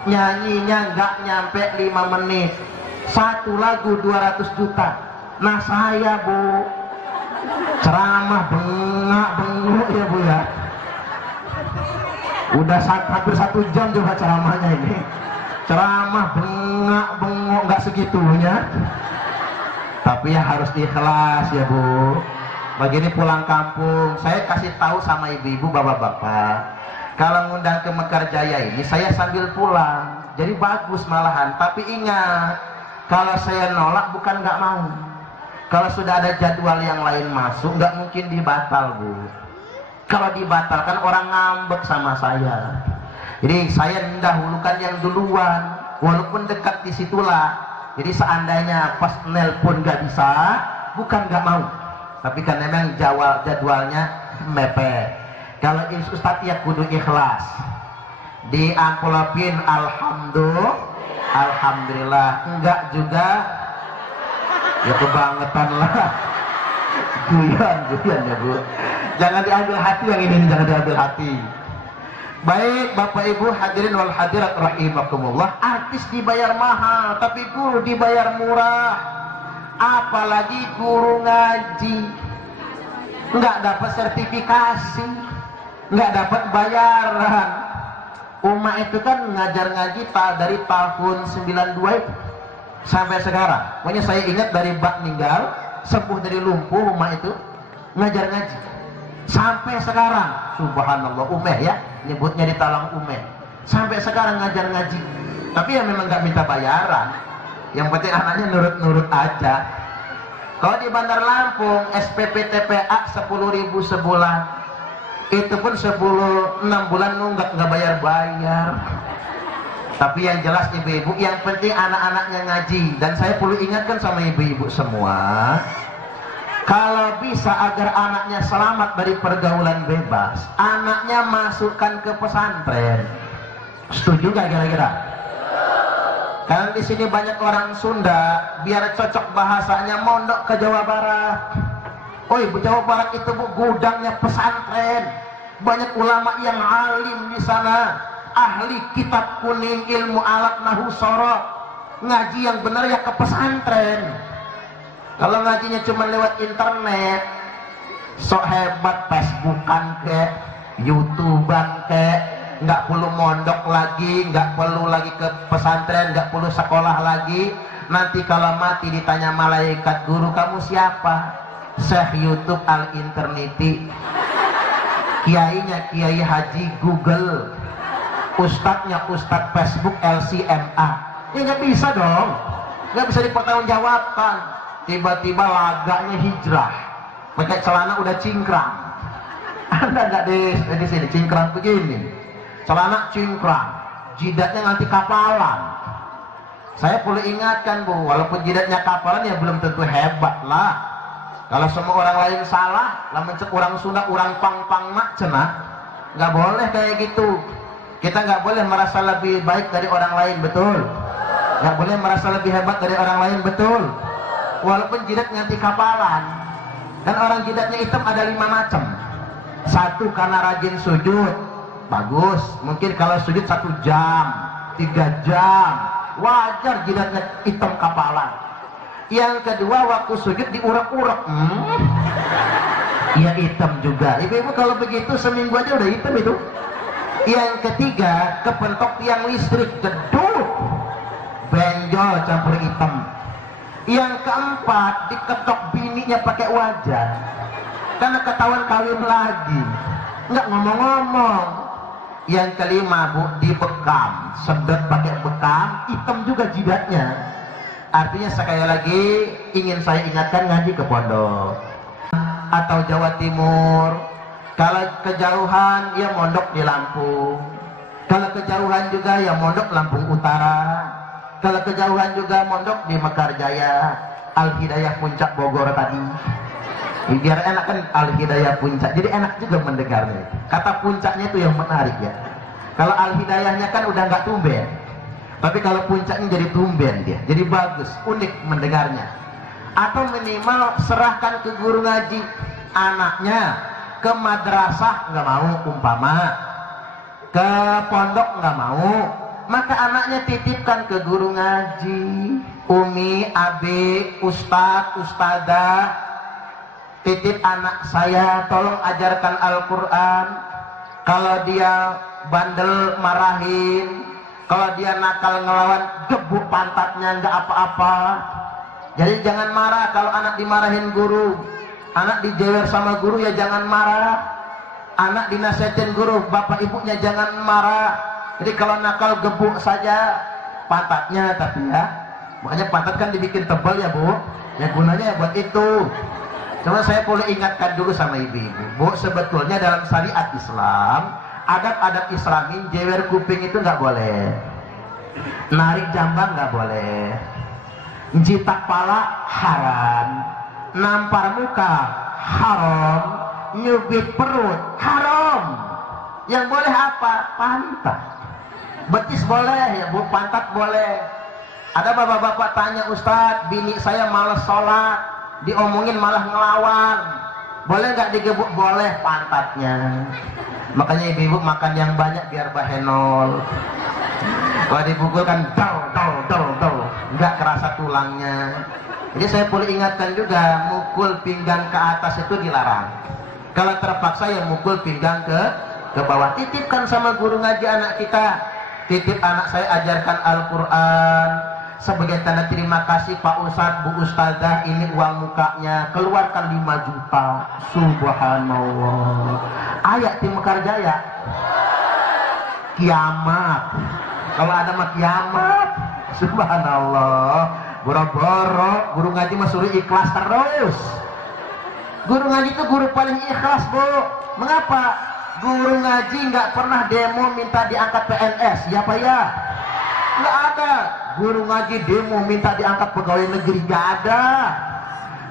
nyanyinya nggak nyampe 5 menit. Satu lagu 200 juta. Nah saya bu, ceramah bengak-benguk ya bu ya. Udah hampir 1 jam juga ceramahnya ini. Ceramah bengak-benguk, nggak segitunya. Tapi ya harus ikhlas ya bu. Begini pulang kampung, saya kasih tahu sama ibu-ibu, bapak-bapak, kalau ngundang ke Mekarjaya ini saya sambil pulang, jadi bagus malahan. Tapi ingat, kalau saya nolak bukan nggak mau. Kalau sudah ada jadwal yang lain masuk, nggak mungkin dibatal bu. Kalau dibatalkan orang ngambek sama saya. Jadi saya mendahulukan yang duluan, walaupun dekat di situlah. Jadi seandainya pas nelpon nggak bisa, bukan nggak mau. Tapi kan memang jadwalnya mepet. Kalau Ustadz ya kudu ikhlas. Di amplopin alhamdulillah, enggak juga ya kebangetan lah. Guyon ya bu. Jangan diambil hati yang ini, jangan diambil hati. Baik Bapak Ibu hadirin wal hadirat rahimakumullah, artis dibayar mahal, tapi guru dibayar murah. Apalagi guru ngaji, nggak dapat sertifikasi, nggak dapat bayaran. Uma itu kan ngajar ngaji dari tahun 92 itu sampai sekarang. Pokoknya saya ingat dari bak meninggal, sembuh dari lumpuh, Uma itu ngajar ngaji sampai sekarang. Subhanallah, umeh ya, nyebutnya di Talang umeh. Sampai sekarang ngajar ngaji, tapi ya memang nggak minta bayaran. Yang penting anaknya nurut-nurut aja. Kalau di Bandar Lampung SPP TPA 10.000 sebulan, itu pun 6 bulan nggak bayar. Tapi yang jelas ibu-ibu, yang penting anak-anaknya ngaji. Dan saya perlu ingatkan sama ibu-ibu semua, kalau bisa agar anaknya selamat dari pergaulan bebas, anaknya masukkan ke pesantren. Setuju gak kira-kira? Karena di sini banyak orang Sunda, biar cocok bahasanya, mondok ke Jawa Barat. Oi, Jawa Barat itu bu, gudangnya pesantren. Banyak ulama yang alim di sana, ahli kitab kuning, ilmu alat nahu sorok. Ngaji yang benar ya ke pesantren. Kalau ngajinya cuma lewat internet, sok hebat, Facebookan ke, YouTubean ke, nggak perlu mondok lagi, nggak perlu lagi ke pesantren, nggak perlu sekolah lagi. Nanti kalau mati ditanya malaikat, guru kamu siapa? Syekh YouTube al-interneti, kiainya Kiai Haji Google, ustadznya Ustadz Facebook LCMA. Ya nggak bisa dong, nggak bisa dipertanggungjawabkan. Tiba-tiba laganya hijrah, pakai celana udah cingkrang. Anda nggak di sini cingkrang begini, celana cingkrang, jidatnya nanti kapalan. Saya perlu ingatkan bu, walaupun jidatnya kapalan ya belum tentu hebat lah. Kalau semua orang lain salah, lah mencek orang Sunda, orang pang-pang mak cenah, nggak boleh kayak gitu. Kita nggak boleh merasa lebih baik dari orang lain, betul? Nggak boleh merasa lebih hebat dari orang lain, betul? Walaupun jidat nganti kapalan. Dan orang jidatnya hitam ada 5 macam. Satu karena rajin sujud, bagus. Mungkin kalau sujud 1 jam, 3 jam, wajar jidatnya hitam kapalan. Yang kedua waktu sujud diurek-urek, iya hitam juga. Ibu-ibu kalau begitu seminggu aja udah hitam itu. Yang ketiga kepentok tiang listrik, jeduk, benjol campur hitam. Yang keempat diketok bininya pakai wajan karena ketahuan kawin lagi, nggak ngomong-ngomong. Yang kelima bu, dibekam, sedot pakai bekam, hitam juga jidatnya. Artinya sekali lagi ingin saya ingatkan, ngaji ke pondok atau Jawa Timur. Kalau kejauhan ya mondok di Lampung. Kalau kejauhan juga ya mondok Lampung Utara. Kalau kejauhan juga mondok di Mekarjaya, Al Hidayah Puncak Bogor tadi. Biar enak kan Al Hidayah Puncak. Jadi enak juga mendengarnya. Kata puncaknya itu yang menarik ya. Kalau Al Hidayahnya kan udah nggak tumben. Tapi kalau puncaknya jadi tumben dia. Jadi bagus, unik mendengarnya. Atau minimal serahkan ke guru ngaji anaknya. Ke madrasah nggak mau umpama. Ke pondok nggak mau. Maka anaknya titipkan ke guru ngaji, umi, abi, ustadz, ustadzah. Titip anak saya, tolong ajarkan Al-Quran. Kalau dia bandel marahin, kalau dia nakal ngelawan, gebuk pantatnya, nggak apa-apa. Jadi jangan marah kalau anak dimarahin guru. Anak dijewer sama guru ya jangan marah. Anak dinasihatin guru, bapak ibunya jangan marah. Jadi kalau nakal gebuk saja pantatnya, tapi ya, makanya pantat kan dibikin tebal ya bu. Ya gunanya ya buat itu. Cuma saya boleh ingatkan dulu sama ibu-ibu, bu, sebetulnya dalam syariat Islam, adab-adab Islami, jewer kuping itu nggak boleh, narik jambang nggak boleh, jitak pala haram, nampar muka haram, nyubit perut haram. Yang boleh apa? Pantat. Betis boleh ya bu, pantat boleh. Ada bapak-bapak tanya, Ustadz, bini saya malas sholat, diomongin malah ngelawan, boleh nggak digebuk? Boleh pantatnya. Makanya ibu-ibu makan yang banyak biar bahenol. Kalau dipukul kan dau, nggak kerasa tulangnya. Jadi saya perlu ingatkan juga, mukul pinggang ke atas itu dilarang. Kalau terpaksa ya mukul pinggang ke bawah. Titipkan sama guru ngaji anak kita. Titip anak saya ajarkan Al-Quran. Sebagai tanda terima kasih Pak Ustadz, Bu Ustadzah, ini uang mukanya, keluarkan 5 juta. Subhanallah. Ayat di Mekarjaya. Kiamat. Kalau ada mah kiamat. Subhanallah. Boro-boro guru ngaji mah suruh ikhlas terus. Guru ngaji itu guru paling ikhlas bu. Mengapa? Guru ngaji nggak pernah demo minta diangkat PNS, ya Pak ya? Nggak ada. Guru ngaji demo minta diangkat pegawai negeri, nggak ada.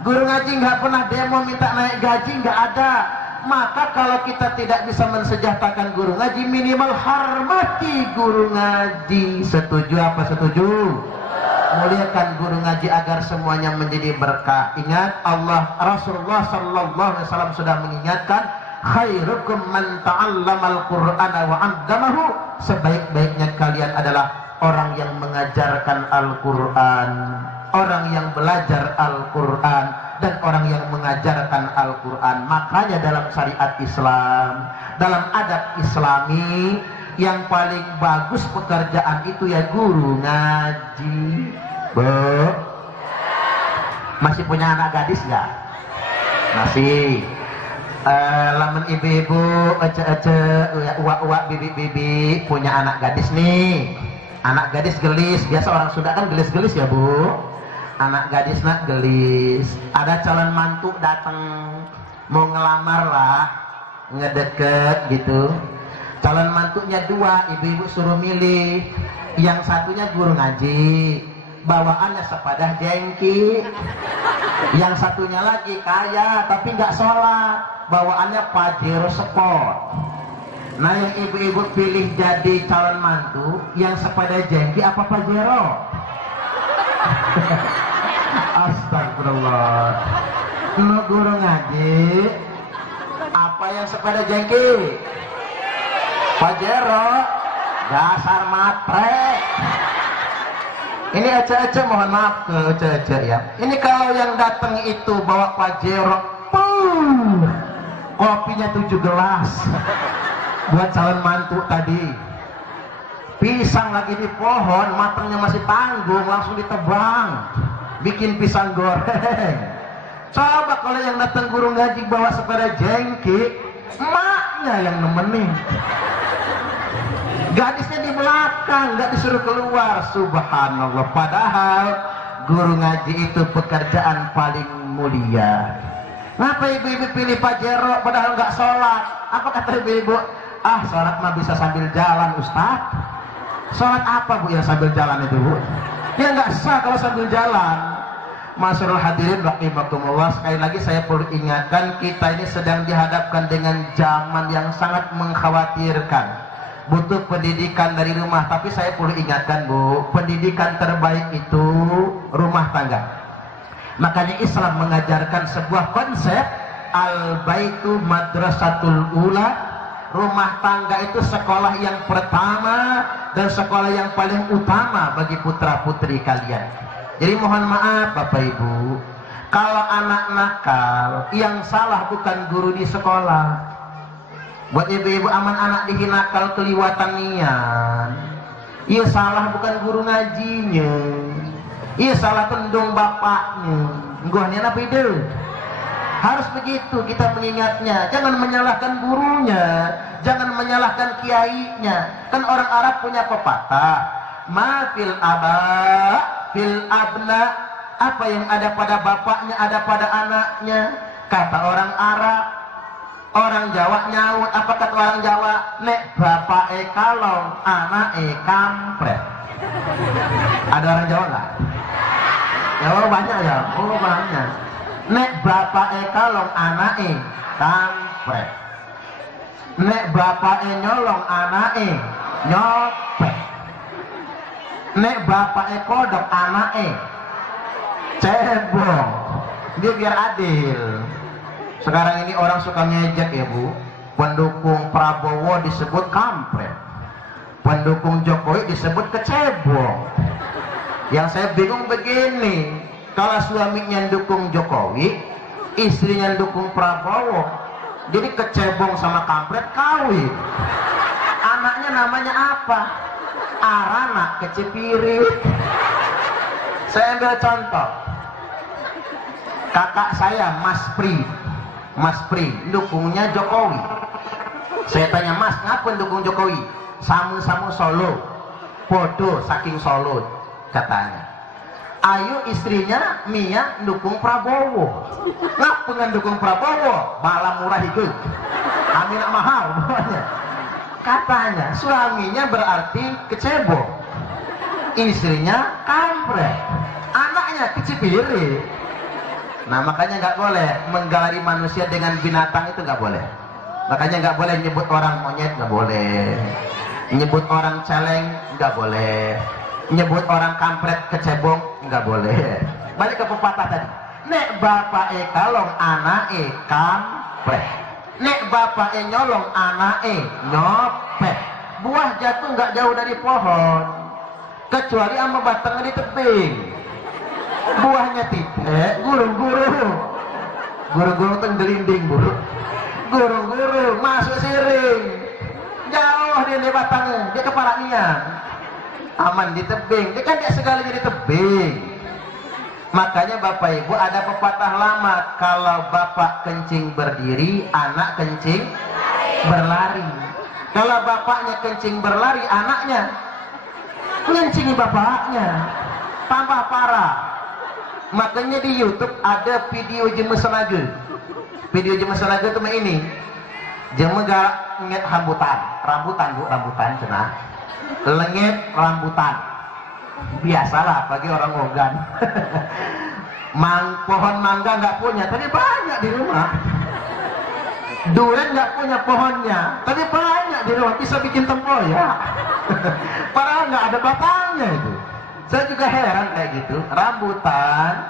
Guru ngaji nggak pernah demo minta naik gaji, nggak ada. Maka kalau kita tidak bisa mensejahterakan guru ngaji, minimal hormati guru ngaji. Setuju apa setuju? Muliakan guru ngaji agar semuanya menjadi berkah. Ingat, Allah, Rasulullah sallallahu alaihi wasallam sudah mengingatkan, khairukum man ta'allamal qur'ana wa 'allamahu. Sebaik-baiknya kalian adalah orang yang mengajarkan Al-Quran, orang yang belajar Al-Quran, dan orang yang mengajarkan Al-Quran. Makanya dalam syariat Islam, dalam adab Islami, yang paling bagus pekerjaan itu ya guru ngaji. Bu, masih punya anak gadis nggak? Masih. Lamun ibu-ibu, uak-uak, bibi-bibi punya anak gadis nih. Anak gadis gelis, biasa orang Sunda kan gelis-gelis ya bu. Anak gadis nak gelis. Ada calon mantu datang mau ngelamar lah, ngedeket gitu. Calon mantunya 2, ibu-ibu suruh milih. Yang satunya guru ngaji, bawaannya sepadah jengki. Yang satunya lagi kaya tapi nggak sholat, bawaannya Pajero Sport. Nah yang ibu-ibu pilih jadi calon mantu, yang sepeda jengki apa Pajero? Astagfirullah. Nu guru ngaji apa yang sepeda jengki? Pajero dasar matre. Ini ece-ece, mohon maaf ke ece-ece ya. Ini kalau yang datang itu bawa pajero, kopinya 7 gelas buat calon mantu tadi. Pisang lagi di pohon, matangnya masih tanggung, langsung ditebang, bikin pisang goreng. Coba kalau yang datang guru ngaji bawa sepeda jengki, emaknya yang nemenin, gadisnya di belakang, nggak disuruh keluar. Subhanallah, padahal guru ngaji itu pekerjaan paling mulia. Kenapa ibu-ibu pilih pajero padahal nggak sholat? Apa kata ibu-ibu? Ah, sholat mah bisa sambil jalan, Ustaz. Sholat apa bu yang sambil jalan itu bu? Ya nggak sah kalau sambil jalan. Masyarul hadirin rahimakumullah, sekali lagi saya perlu ingatkan, kita ini sedang dihadapkan dengan zaman yang sangat mengkhawatirkan. Butuh pendidikan dari rumah, tapi saya perlu ingatkan bu, pendidikan terbaik itu rumah tangga. Makanya Islam mengajarkan sebuah konsep, al-baitu madrasatul ula, rumah tangga itu sekolah yang pertama dan sekolah yang paling utama bagi putra putri kalian. Jadi mohon maaf Bapak Ibu, kalau anak nakal, yang salah bukan guru di sekolah. Buat ibu-ibu aman anak dihinakal keliwatan nian, iya salah bukan guru ngajinya, iya salah tendung bapaknya. Nggohnya apa itu? Harus begitu kita mengingatnya. Jangan menyalahkan gurunya, jangan menyalahkan kiainya. Kan orang Arab punya pepatah, ma fil aba fil abna, apa yang ada pada bapaknya ada pada anaknya. Kata orang Arab. Orang Jawa nyaut, apa kata orang Jawa? Nek bapak kalong, anak kampret. Ada orang Jawa nggak? Ya banyak ya, oh banyak. Nek bapak kalong, anak kampret. Nek bapak nyolong, anak nyopet. Nek bapak kodok, anak cebong. Dia biar adil. Sekarang ini orang suka ngejek ya bu, pendukung Prabowo disebut kampret, pendukung Jokowi disebut kecebong. Yang saya bingung begini, kalau suaminya dukung Jokowi, istrinya dukung Prabowo, jadi kecebong sama kampret kawin. Anaknya namanya apa? Arana kecipirit. Saya ambil contoh, kakak saya Mas Pri dukungnya Jokowi. Saya tanya, Mas, ngapa dukung Jokowi? Samu-samu Solo, podo saking Solo katanya. Ayu istrinya Mia dukung Prabowo. Ngapa dukung Prabowo? Malah murah itu, amin mahal pokoknya. Katanya suaminya berarti kecebong, istrinya kampret, anaknya kecipirit. Nah makanya nggak boleh menggalari manusia dengan binatang, itu nggak boleh. Makanya nggak boleh nyebut orang monyet, nggak boleh. Nyebut orang celeng nggak boleh. Nyebut orang kampret kecebong nggak boleh. Balik ke pepatah tadi. Nek bapak kalong anak kampret. Nek bapak nyolong anak nyopet. Buah jatuh nggak jauh dari pohon, kecuali sama batangnya di tebing. Buahnya tipe, guru-guru tuh gelinding buru, guru-guru masuk siring, jauh dia di batangnya, dia kepala nian, aman di tebing, dia kan dia segalanya di tebing. Makanya Bapak Ibu ada pepatah lama, kalau bapak kencing berdiri, anak kencing berlari. Kalau bapaknya kencing berlari, anaknya ngencingi bapaknya, tambah parah. Makanya di YouTube ada video jeme senaga. Video jeme senaga itu ini. Jeme gak nget rambutan bu, rambutan cenah. Lengit rambutan. Biasalah bagi orang Ogan. Pohon mangga nggak punya, tapi banyak di rumah. Durian nggak punya pohonnya, tapi banyak di rumah, bisa bikin tempoyak. Padahal nggak ada batangnya itu. Saya juga heran kayak gitu, rambutan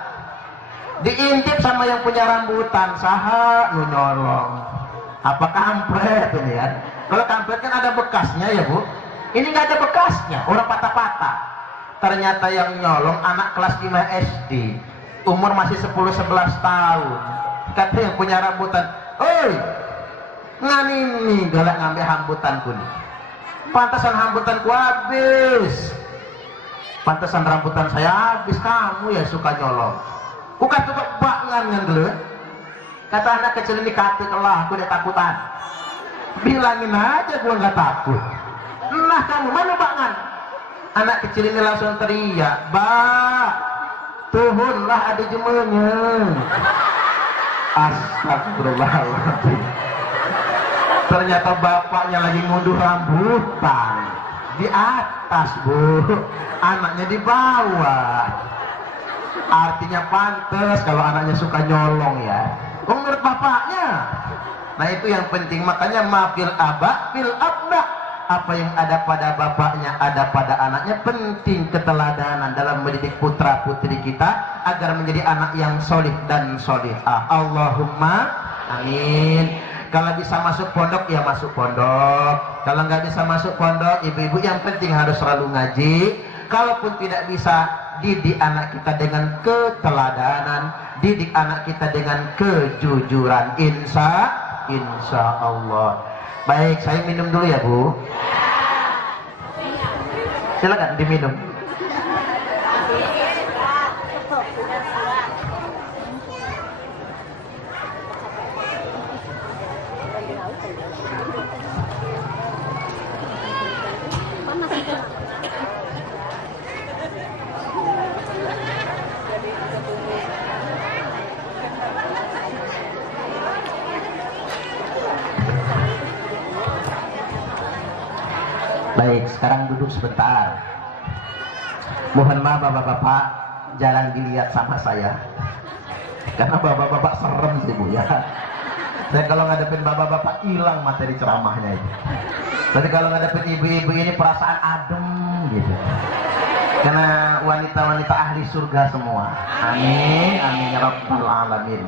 diintip sama yang punya rambutan, saha nu nyolong. Apa kampret ini ya? Kalau kampret kan ada bekasnya ya Bu. Ini nggak ada bekasnya, orang patah-patah. Ternyata yang nyolong anak kelas 5 SD, umur masih 10-11 tahun. Kata yang punya rambutan, oi, nganini galak ngambil rambutanku nih. Pantesan rambutanku habis. Pantesan rambutan saya habis, kamu ya suka nyolong. Bukan tuh bangan ngegelut. Kata anak kecil ini, kata lah aku udah takutan. Bilangin aja gua nggak takut. Nah kamu mana bangan? Anak kecil ini langsung teriak, "Ba, tuhunlah ada jemunya." Astagfirullahaladzim. Ternyata bapaknya lagi ngunduh rambutan di atas Bu, anaknya di bawah. Artinya pantas kalau anaknya suka nyolong ya. Menurut bapaknya. Nah itu yang penting, makanya mafil aba fil abda. Apa yang ada pada bapaknya ada pada anaknya. Penting keteladanan dalam mendidik putra putri kita agar menjadi anak yang solih dan solihah. Allahumma amin. Kalau bisa masuk pondok ya masuk pondok. Kalau nggak bisa masuk pondok, ibu-ibu yang penting harus selalu ngaji. Kalaupun tidak bisa, didik anak kita dengan keteladanan, didik anak kita dengan kejujuran. Insya Allah. Baik, saya minum dulu ya Bu. Silakan diminum. Baik, sekarang duduk sebentar. Mohon maaf bapak-bapak, jarang dilihat sama saya. Karena bapak-bapak serem sih Bu ya. Saya kalau ngadepin bapak-bapak hilang materi ceramahnya itu. Tapi kalau ngadepin ibu-ibu ini perasaan adem gitu. Karena wanita-wanita ahli surga semua. Amin, amin ya rabbal alamin.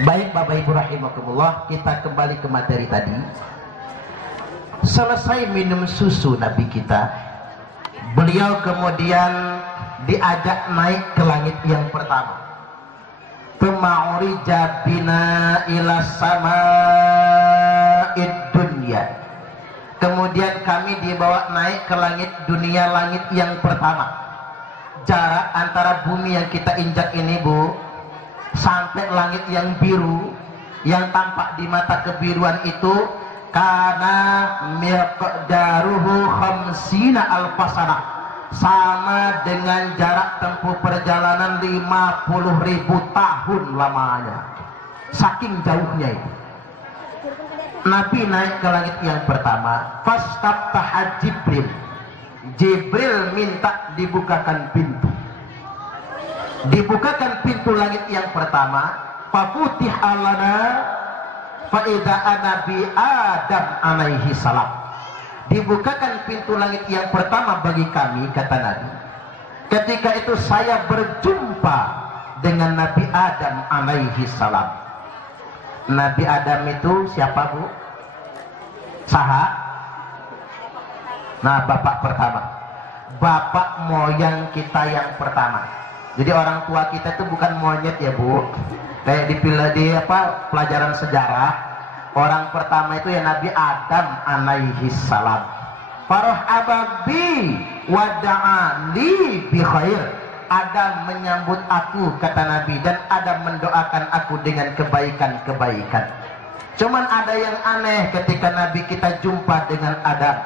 Baik Bapak Ibu rahimakumullah, kita kembali ke materi tadi. Selesai minum susu Nabi kita, beliau kemudian diajak naik ke langit yang pertama. Tuma'urija bina ila sama'id dunya. Kemudian kami dibawa naik ke langit dunia, langit yang pertama. Jarak antara bumi yang kita injak ini Bu, sampai langit yang biru, yang tampak di mata kebiruan itu, karena miqdaruhu khamsina alfasana, sama dengan jarak tempuh perjalanan 50.000 tahun lamanya. Saking jauhnya itu. Nabi naik ke langit yang pertama. Fastaftaha Jibril. Jibril minta dibukakan pintu. Dibukakan pintu langit yang pertama. Fafutiha lana faida Nabi Adam alaihi salam. Dibukakan pintu langit yang pertama bagi kami, kata Nabi. Ketika itu saya berjumpa dengan Nabi Adam alaihi salam. Nabi Adam itu siapa Bu? Saha? Nah, bapak pertama. Bapak moyang kita yang pertama. Jadi orang tua kita itu bukan monyet ya Bu. Kayak di pelajaran sejarah, orang pertama itu ya Nabi Adam alaihi salam. Farahaba bi wada'ali bi khair. Adam menyambut aku, kata Nabi, dan Adam mendoakan aku dengan kebaikan-kebaikan. Cuman ada yang aneh ketika Nabi kita jumpa dengan Adam.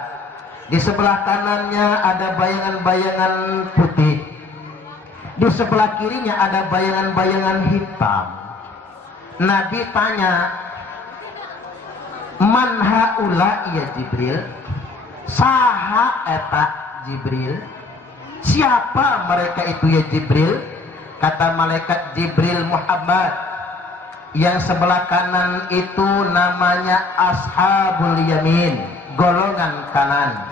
Di sebelah kanannya ada bayangan-bayangan putih. Di sebelah kirinya ada bayangan-bayangan hitam. Nabi tanya, "Man haula ya Jibril?" Saha eta Jibril? Siapa mereka itu ya Jibril? Kata malaikat Jibril, Muhammad. Yang sebelah kanan itu namanya Ashabul Yamin, golongan kanan.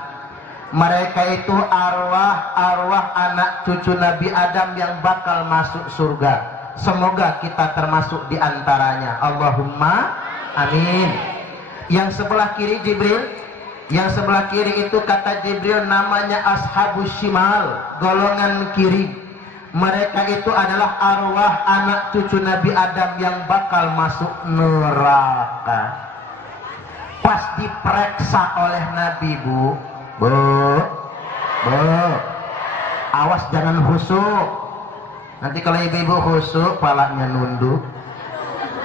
Mereka itu arwah anak cucu Nabi Adam yang bakal masuk surga. Semoga kita termasuk di antaranya. Allahumma amin. Yang sebelah kiri Jibril, yang sebelah kiri itu kata Jibril namanya ashabus shimal, golongan kiri. Mereka itu adalah arwah anak cucu Nabi Adam yang bakal masuk neraka. Pas diperiksa oleh Nabi, Bu, awas jangan khusuk. Nanti kalau ibu-ibu khusuk, palanya nunduk,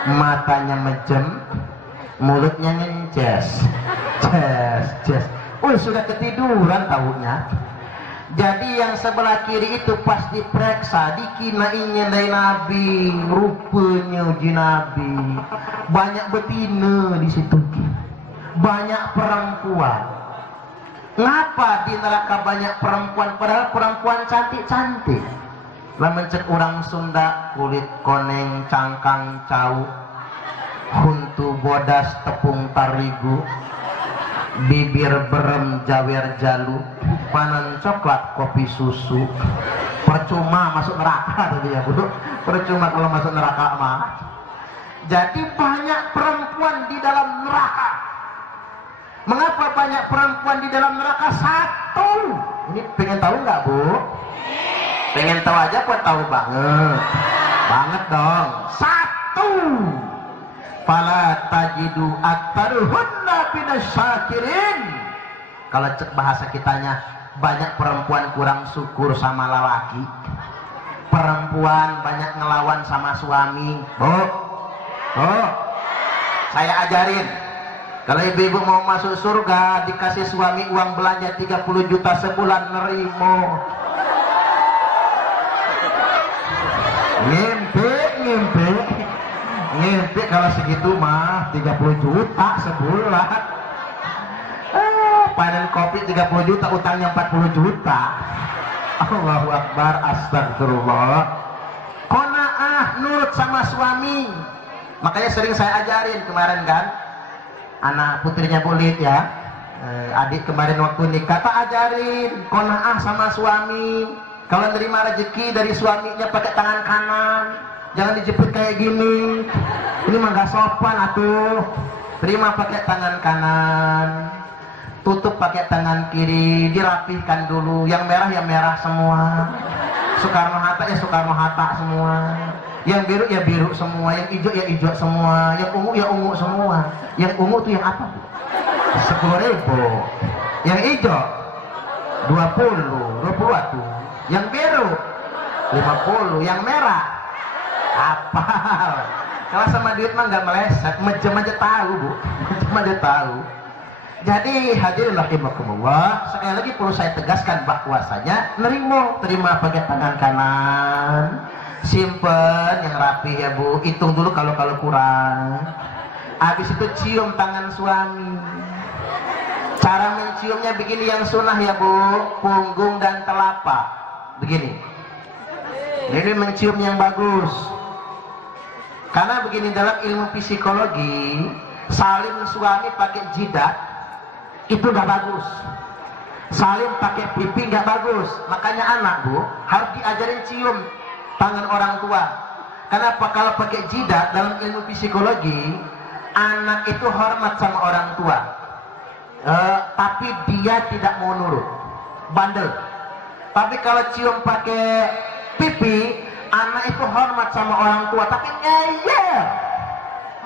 matanya mejem, mulutnya nyences, ces. Sudah ketiduran tahunya. Jadi yang sebelah kiri itu pas diperiksa, dikinainnya dari Nabi, rupanya ji Nabi. Banyak betina di situ, banyak perempuan. Ngapa di neraka banyak perempuan, padahal perempuan cantik-cantik? Lamun cek orang Sunda, kulit koneng cangkang cau, huntu bodas tepung tarigu, bibir berem jawer jalu, panan coklat kopi susu. Percuma masuk neraka tadi ya Bu, percuma kalau masuk neraka mah. Jadi banyak perempuan di dalam neraka. Mengapa banyak perempuan di dalam neraka? Satu, ini pengen tahu nggak Bu? Pengen tahu aja kok tahu banget dong. Satu, fala tajidu aktaruhunna binasyakirin. Kalau cek bahasa kitanya, banyak perempuan kurang syukur sama lelaki. Perempuan banyak ngelawan sama suami. Bu, saya ajarin. Kalau ibu-ibu mau masuk surga, dikasih suami uang belanja 30 juta sebulan, nerimo. Ngimpi kalau segitu mah 30 juta sebulan. Panen kopi 30 juta, utangnya 40 juta. Allahu Akbar, astagfirullah. Qanaah, nurut sama suami. Makanya sering saya ajarin kemarin kan, anak putrinya Bulit ya, adik kemarin waktu nikah, tak ajarin qanaah sama suami. Kalau nerima rezeki dari suaminya pakai tangan kanan, jangan dijepit kayak gini. Ini mah gak sopan atuh. Terima pakai tangan kanan, tutup pakai tangan kiri, dirapihkan dulu. Yang merah ya merah semua, Soekarno Hatta ya Soekarno Hatta semua, yang biru ya biru semua, yang hijau ya hijau semua, yang ungu ya ungu semua. Yang ungu tuh yang apa Bu? 10.000. Yang hijau 20 atuh. Yang biru 50, yang merah apal. Kalau sama duit mah nggak meleset, mejem aja tahu Bu, mejem aja tahu. Jadi hadirin rahimakumullah, sekali lagi perlu saya tegaskan bahwasanya terima pakai tangan kanan, simpen yang rapi ya Bu, hitung dulu kalau kurang. Habis itu cium tangan suami. Cara menciumnya begini yang sunnah ya Bu, punggung dan telapak. Begini. Ini mencium yang bagus. Karena begini, dalam ilmu psikologi, salim suami pakai jidat itu nggak bagus. Salim pakai pipi nggak bagus. Makanya anak Bu harus diajarin cium tangan orang tua. Kenapa? Kalau pakai jidat dalam ilmu psikologi, anak itu hormat sama orang tua. Tapi dia tidak mau nurut, bandel. Tapi kalau cium pakai pipi, anak itu hormat sama orang tua, tapi ngeyel,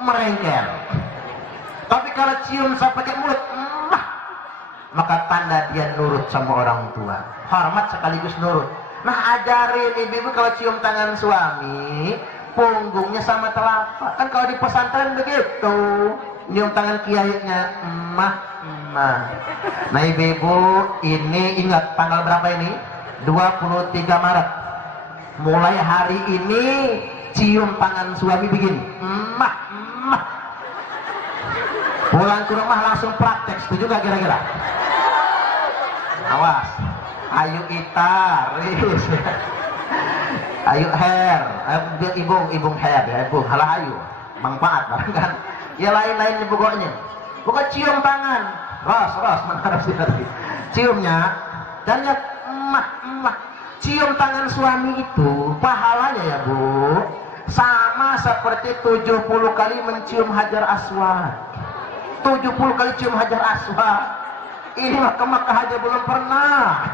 merengkel. Tapi kalau cium saya pakai mulut, maka tanda dia nurut sama orang tua, hormat sekaligus nurut. Nah, ajarin ibu-ibu kalau cium tangan suami, punggungnya sama telapak. Kan kalau di pesantren begitu, nyium tangan kiainya, emah. Nah ibu-ibu, ini ingat tanggal berapa ini? 23 Maret. Mulai hari ini cium tangan suami begini, emah. Pulang ke rumah langsung praktek, setuju gak kira-kira? Awas, ayu itar, ayu hair, ibung hair ya, ibung halah ayu, manfaat kan? Ya lain-lainnya pokoknya. Bukan cium tangan. ros mana ros lagi ciumnya dan lihat emak cium tangan suami itu pahalanya ya Bu sama seperti 70 kali mencium hajar aswad. 70 kali cium hajar aswad. Ini mah ke Makkah aja belum pernah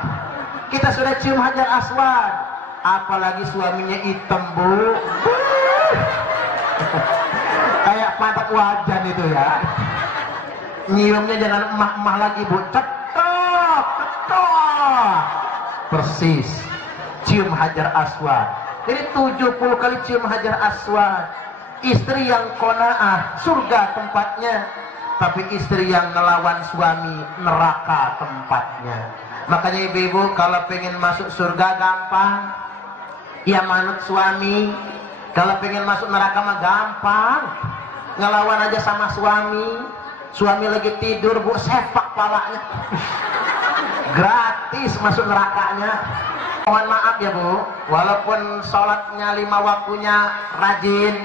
kita sudah cium hajar aswad, apalagi suaminya hitam Bu. Kayak patok wajan itu ya. Nyiumnya jangan emah-emah lagi Bu, cetok persis cium hajar aswad. Jadi 70 kali cium hajar aswad. Istri yang qanaah surga tempatnya, tapi istri yang ngelawan suami neraka tempatnya. Makanya ibu-ibu kalau pengen masuk surga gampang, ya manut suami. Kalau pengen masuk neraka mah gampang, ngelawan aja sama suami. Suami lagi tidur Bu, sepak palanya. Gratis masuk nerakanya. Mohon maaf ya Bu, walaupun sholatnya 5 waktunya rajin,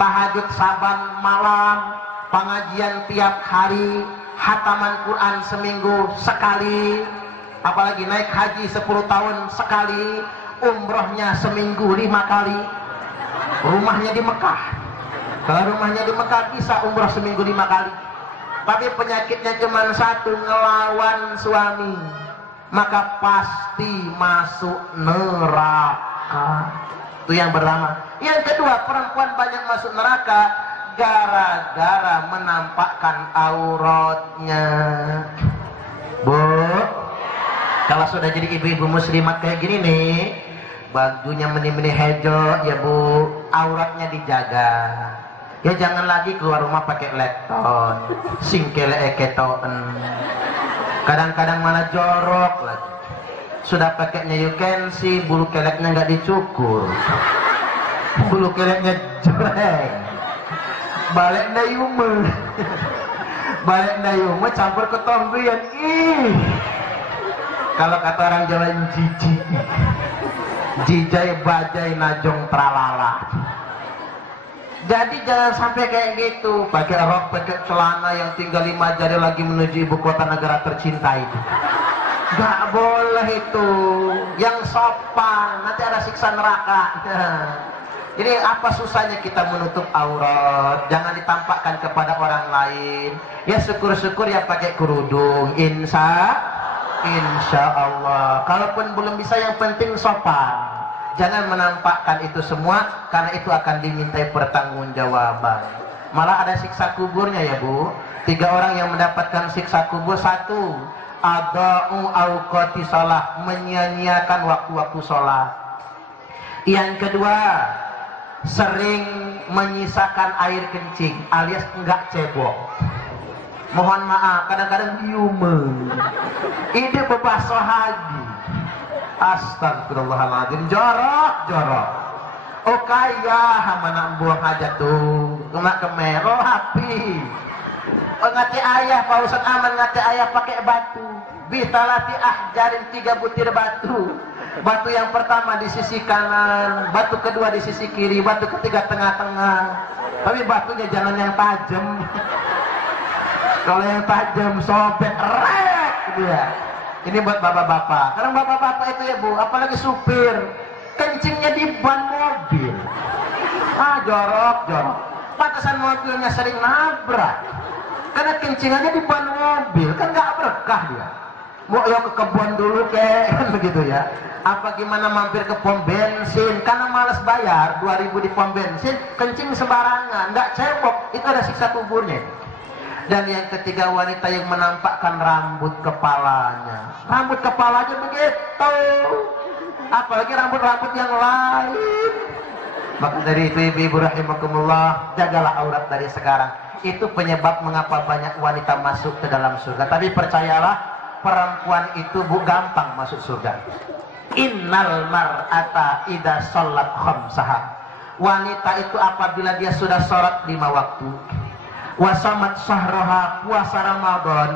tahajud saban malam, pengajian tiap hari, hataman Quran seminggu sekali, apalagi naik haji 10 tahun sekali, umrohnya seminggu 5 kali, rumahnya di Mekah. Kalau rumahnya di Mekah bisa umroh seminggu 5 kali. Tapi penyakitnya cuma satu, ngelawan suami, maka pasti masuk neraka. Itu yang pertama. Yang kedua, perempuan banyak masuk neraka gara-gara menampakkan auratnya. Bu, kalau sudah jadi ibu-ibu muslimat kayak gini nih, bajunya meni-meni hejo ya Bu, auratnya dijaga. Ya jangan lagi keluar rumah pakai lekton, singkele eketoen. Kadang-kadang malah jorok lagi. Sudah pakainya you can see, bulu keleknya nggak dicukur, bulu keleknya jelek. Balik dayume campur ke tombrian. Ih, kalau kata orang Jawa jijik, jijai bajai najong tralala. Jadi jangan sampai kayak gitu, pakai rok, pakai celana yang tinggal 5 jari lagi menuju ibu kota negara tercinta itu. Gak boleh itu, yang sopan, nanti ada siksa neraka. Jadi apa susahnya kita menutup aurat, jangan ditampakkan kepada orang lain. Ya syukur-syukur ya pakai kerudung, insya Allah. Kalaupun belum bisa, yang penting sopan. Jangan menampakkan itu semua, karena itu akan dimintai pertanggungjawaban. Malah ada siksa kuburnya ya Bu. 3 orang yang mendapatkan siksa kubur. 1, adau auqati shalah, menyia-nyiakan waktu-waktu sholat. Yang kedua, sering menyisakan air kencing alias enggak cebok. Mohon maaf, kadang-kadang diume. Ini bebasuh haji. Astagfirullahaladzim, jorok. Oh kaya mana buang hajat tuh, kena kemero hapi. Oh ngati ayah, Pak Ustadz aman ngati ayah pakai batu. Bitalati jarin 3 butir batu. Batu yang pertama di sisi kanan, batu kedua di sisi kiri, batu ketiga tengah-tengah. Tapi batunya jangan yang tajam. Kalau yang tajam sobek rek dia. Ini buat bapak-bapak. Karena bapak-bapak itu ya Bu, apalagi supir, kencingnya di ban mobil. Jorok. Pantesan mobilnya sering nabrak. Karena kencingannya di ban mobil, kan nggak berkah dia. Mau ya ke kebun dulu kan begitu ya. Apa gimana mampir ke pom bensin, karena males bayar 2.000 di pom bensin, kencing sembarangan, nggak cebok, itu ada siksa kuburnya. Dan yang ketiga, wanita yang menampakkan rambut kepalanya. Rambut kepalanya begitu, apalagi rambut-rambut yang lain. Maka dari itu ibu-ibu rahimakumullah, jagalah aurat dari sekarang. Itu penyebab mengapa banyak wanita masuk ke dalam surga. Tapi percayalah, perempuan itu gampang masuk surga. Innal mar'ata idza shallat khamsaha. Wanita itu apabila dia sudah sholat 5 waktu, wasamat syahraha, puasa Ramadan,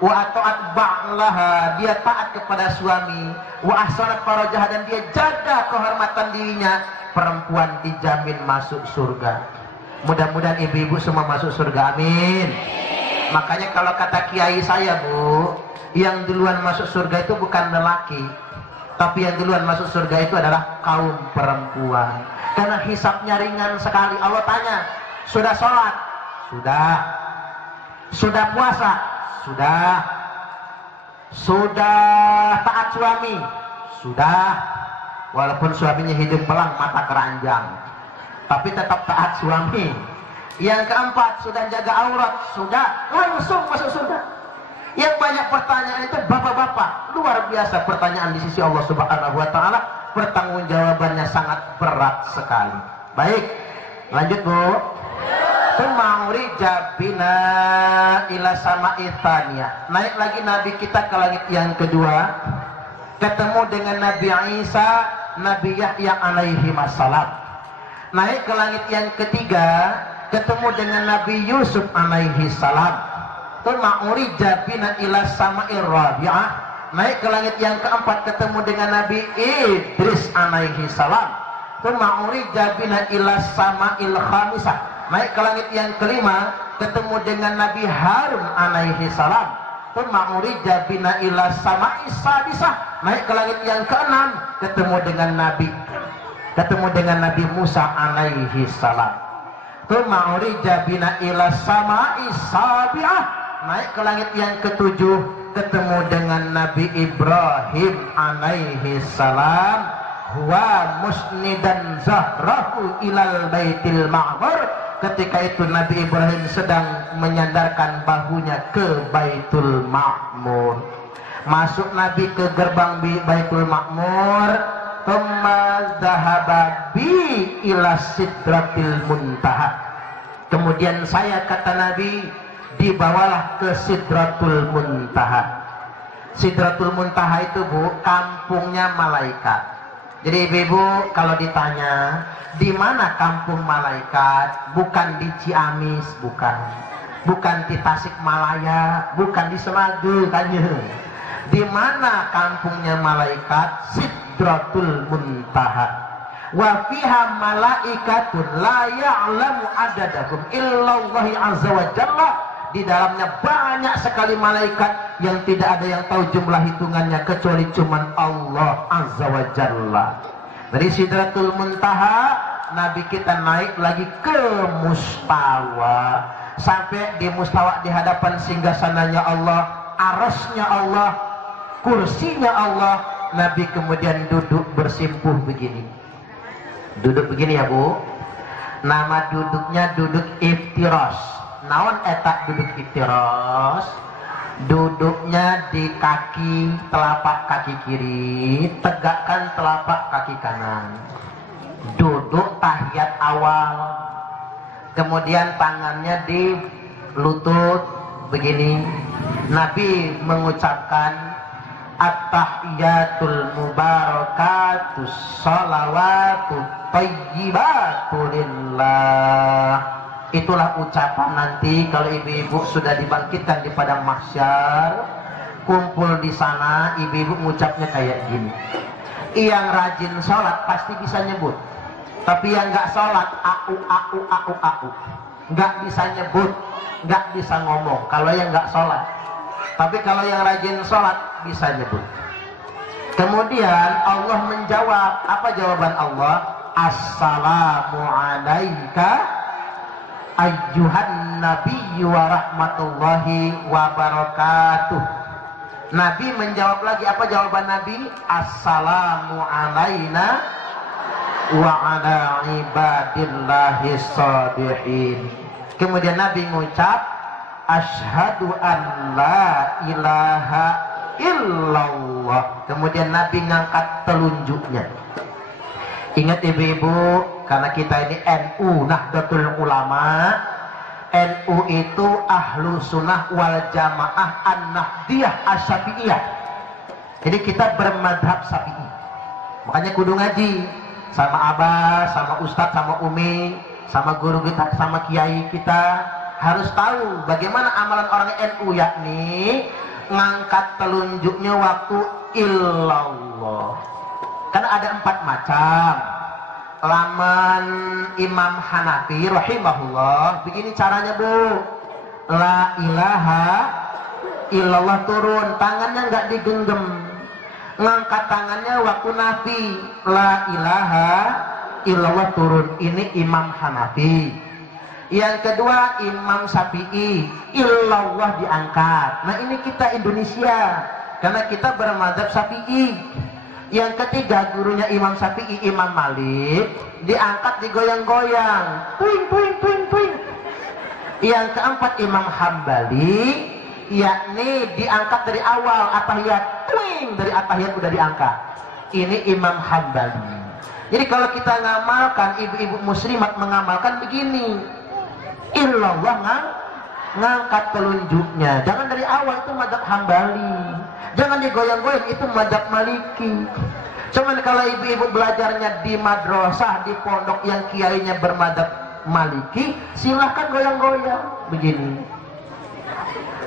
wa ata'at ba'laha, dia taat kepada suami, wa ahsanat farajah, dan dia jaga kehormatan dirinya, perempuan dijamin masuk surga. Mudah-mudahan ibu-ibu semua masuk surga, amin. Makanya kalau kata kiai saya, Bu, yang duluan masuk surga itu bukan lelaki, tapi yang duluan masuk surga itu adalah kaum perempuan. Karena hisabnya ringan sekali. Allah tanya, sudah sholat? Sudah. Sudah puasa? Sudah. Sudah taat suami? Sudah. Walaupun suaminya hidung belang, mata keranjang, tapi tetap taat suami. Yang keempat, sudah jaga aurat? Sudah. Langsung masuk surga. Yang banyak pertanyaan itu bapak-bapak. Luar biasa pertanyaan di sisi Allah Subhanahu wa taala. Pertanggungjawabannya sangat berat sekali. Baik, lanjut, Bu. Tuma'uri jabina ila sama'i tsaniyah. Naik lagi Nabi kita ke langit yang kedua. Ketemu dengan Nabi Isa, Nabi Yahya alaihi wassalam. Naik ke langit yang ketiga, ketemu dengan Nabi Yusuf alaihi salam. Tuma'uri jabina ila sama'ir rabi'ah. Naik ke langit yang keempat, ketemu dengan Nabi Idris alaihi salam. Tuma'uri jabina ila sama'il khamisah. Naik ke langit yang kelima, ketemu dengan Nabi Harun alaihi salam. Tuma'uri jabina ila sama'is sadisah. Naik ke langit yang keenam, ketemu dengan Nabi Musa alaihi salam. Tuma'uri jabina ila sama'is sabi'ah. Naik ke langit yang ketujuh, ketemu dengan Nabi Ibrahim alaihi salam. Huwa musnidan zahrahu ilal baitil ma'mur. Ketika itu Nabi Ibrahim sedang menyandarkan bahunya ke Baitul Ma'mur. Masuk Nabi ke gerbang Baitul Ma'mur. Thumma dhahaba bi ila sidratil muntaha. Kemudian saya, kata Nabi, dibawalah ke Sidratul Muntaha. Sidratul Muntaha itu, Bu, kampungnya malaikat. Jadi ibu-ibu kalau ditanya di mana kampung malaikat, bukan di Ciamis, bukan di Tasikmalaya, bukan di Semadu, tanya. Di mana kampungnya malaikat? Sidratul Muntaha. Wa fiha malaikatun la ya'lamu adadahum illallahi azza wa jalla. Di dalamnya banyak sekali malaikat yang tidak ada yang tahu jumlah hitungannya kecuali cuman Allah azza wa jalla. Dari Sidratul Muntaha Nabi kita naik lagi ke Mustawa. Sampai di Mustawa di hadapan singgasananya Allah, arasnya Allah, kursinya Allah. Nabi kemudian duduk bersimpuh begini. Duduk begini ya, Bu. Nama duduknya duduk iftiras. Naon etak duduk iftiras? Duduknya di kaki, telapak kaki kiri, tegakkan telapak kaki kanan. Duduk tahiyat awal. Kemudian tangannya di lutut begini. Nabi mengucapkan at-tahiyatul mubarakatus salawatut thayyibatu lillah. Itulah ucapan nanti kalau ibu-ibu sudah dibangkitkan di padang mahsyar, kumpul di sana, ibu-ibu mengucapnya kayak gini. Yang rajin sholat pasti bisa nyebut, tapi yang nggak sholat aku, nggak bisa nyebut, nggak bisa ngomong. Kalau yang nggak sholat, tapi kalau yang rajin sholat bisa nyebut. Kemudian Allah menjawab, apa jawaban Allah? Assalamu alaika ayyuhan nabiyyu wa rahmatullahi wa barakatuh. Nabi menjawab lagi, apa jawaban Nabi? Assalamu alaina wa ala ibadillahi shalihin. Kemudian Nabi mengucap asyhadu an la ilaha illallah. Kemudian Nabi ngangkat telunjuknya. Ingat ibu-ibu, karena kita ini NU, Nahdlatul Ulama. NU itu Ahlu Sunnah wal Jamaah An-Nahdiyah Asy-Syafi'iyah. Jadi kita bermadhab Syafi'i. Makanya kudu ngaji sama abah, sama ustadz, sama umi, sama guru kita, sama kiai kita. Harus tahu bagaimana amalan orang NU, yakni ngangkat telunjuknya waktu illallah. Karena ada 4 macam. Laman Imam Hanafi rahimahullah, begini caranya, Bu. La ilaha illallah turun, tangannya nggak digenggam. Ngangkat tangannya waktu nafi, la ilaha illallah turun. Ini Imam Hanafi. Yang kedua Imam Syafi'i, illallah diangkat. Nah ini kita Indonesia, karena kita bermadzhab Syafi'i. Yang ketiga gurunya Imam Syafi'i, Imam Malik, diangkat digoyang-goyang, puing puing puing puing. Yang keempat Imam Hambali, yakni diangkat dari awal atahiyat, puing, dari atahiyat udah diangkat. Ini Imam Hambali. Jadi kalau kita ngamalkan, ibu-ibu muslimat mengamalkan begini, illallah ngangkat telunjuknya. Jangan dari awal, itu madzhab Hambali. Jangan digoyang-goyang, itu madzhab Maliki. Cuman kalau ibu-ibu belajarnya di madrasah, di pondok yang kiainya bermadzhab Maliki, silahkan goyang-goyang begini.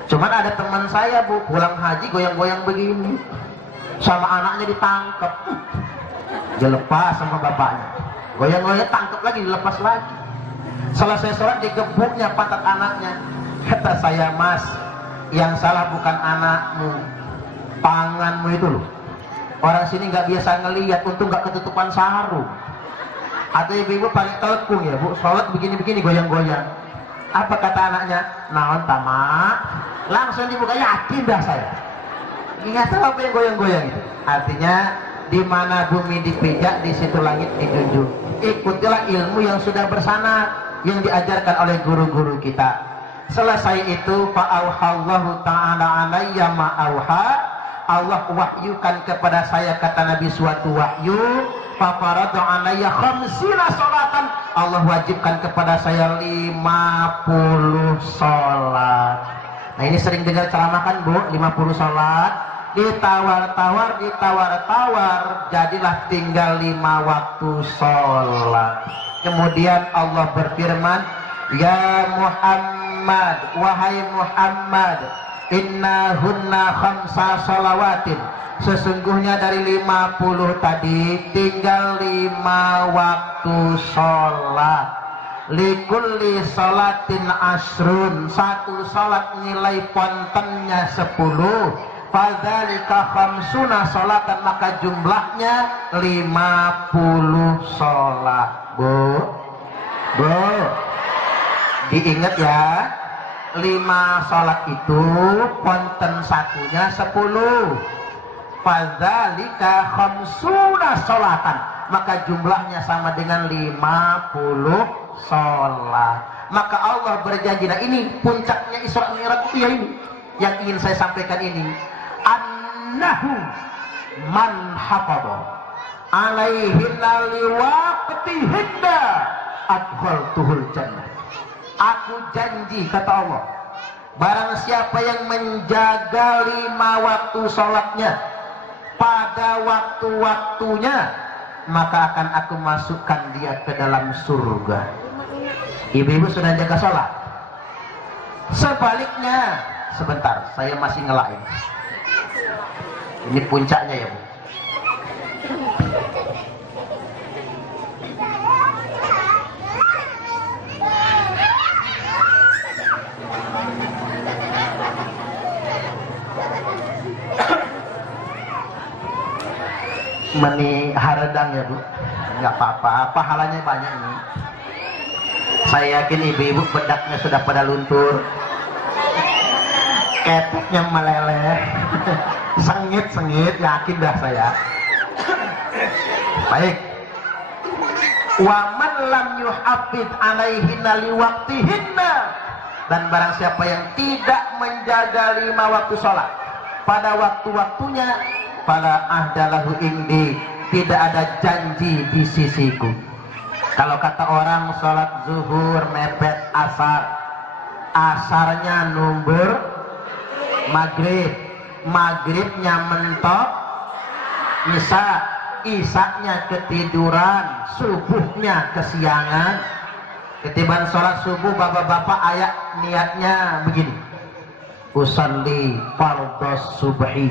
Cuman ada teman saya bu, pulang haji goyang-goyang begini, sama anaknya ditangkap, dilepas sama bapaknya, goyang-goyang, tangkap lagi, dilepas lagi. Selesai sholat digebuknya pantat anaknya. Kata saya, mas, yang salah bukan anakmu, tanganmu itu loh. Orang sini nggak biasa ngelihat, untung nggak ketutupan sarung. Atau ibu-ibu pakai telekung ya bu, sholat begini-begini goyang-goyang. Apa kata anaknya? Naon tamak. Langsung dibuka, yakin dah saya. Ingat apa yang goyang-goyang itu? Artinya di mana bumi dipijak, di situ langit dijunjung. Ikutilah ilmu yang sudah bersanad, yang diajarkan oleh guru-guru kita. Selesai itu, fa'auhallahu ta'ala alayya ma'auha. Allah wahyukan kepada saya, kata Nabi, suatu wahyu. Fafaradu alayya khamsina sholatan. Allah wajibkan kepada saya 50 sholat. Nah ini sering dengar ceramah kan bu, 50 sholat. Ditawar-tawar, ditawar-tawar, jadilah tinggal 5 waktu sholat. Kemudian Allah berfirman, ya Muhammad, wahai Muhammad, inna hunna khamsa sholawatin. Sesungguhnya dari 50 tadi tinggal 5 waktu sholat. Likulli sholatin asrun, satu sholat nilai pontennya 10. Fadzalika khamsuna sholatan, maka jumlahnya 50 sholat. Bu, diingat ya, 5 sholat itu ponten satunya 10. Fadzalika khamsuna sholatan, maka jumlahnya sama dengan 50 sholat. Maka Allah berjanji. Nah ini puncaknya Isra Mi'raj ya, ini yang ingin saya sampaikan ini. Annahu man hafadha alaihinna liwaqtihinna adkhaltuhul jannah. Aku janji, kata Allah, barang siapa yang menjaga 5 waktu sholatnya pada waktu-waktunya, maka akan aku masukkan dia ke dalam surga. Ibu-ibu sudah jaga sholat? Sebaliknya, sebentar, saya masih ngelain. Ini puncaknya ya bu. Meni haredang ya bu, nggak apa-apa, pahalanya banyak nih. Saya yakin ibu-ibu bedaknya sudah pada luntur, keteknya meleleh, sengit-sengit, yakin dah saya. Baik. Wa man lam yuhafid alaihinna liwaqtihinna, dan barang siapa yang tidak menjaga 5 waktu sholat pada waktu-waktunya, fala ahdalahu indi, tidak ada janji di sisiku. Kalau kata orang sholat zuhur mepet asar, asarnya number maghrib, maghribnya mentok isya, isyanya ketiduran, subuhnya kesiangan. Ketiban sholat subuh, bapak-bapak ayat niatnya begini, usalli fardhos subhi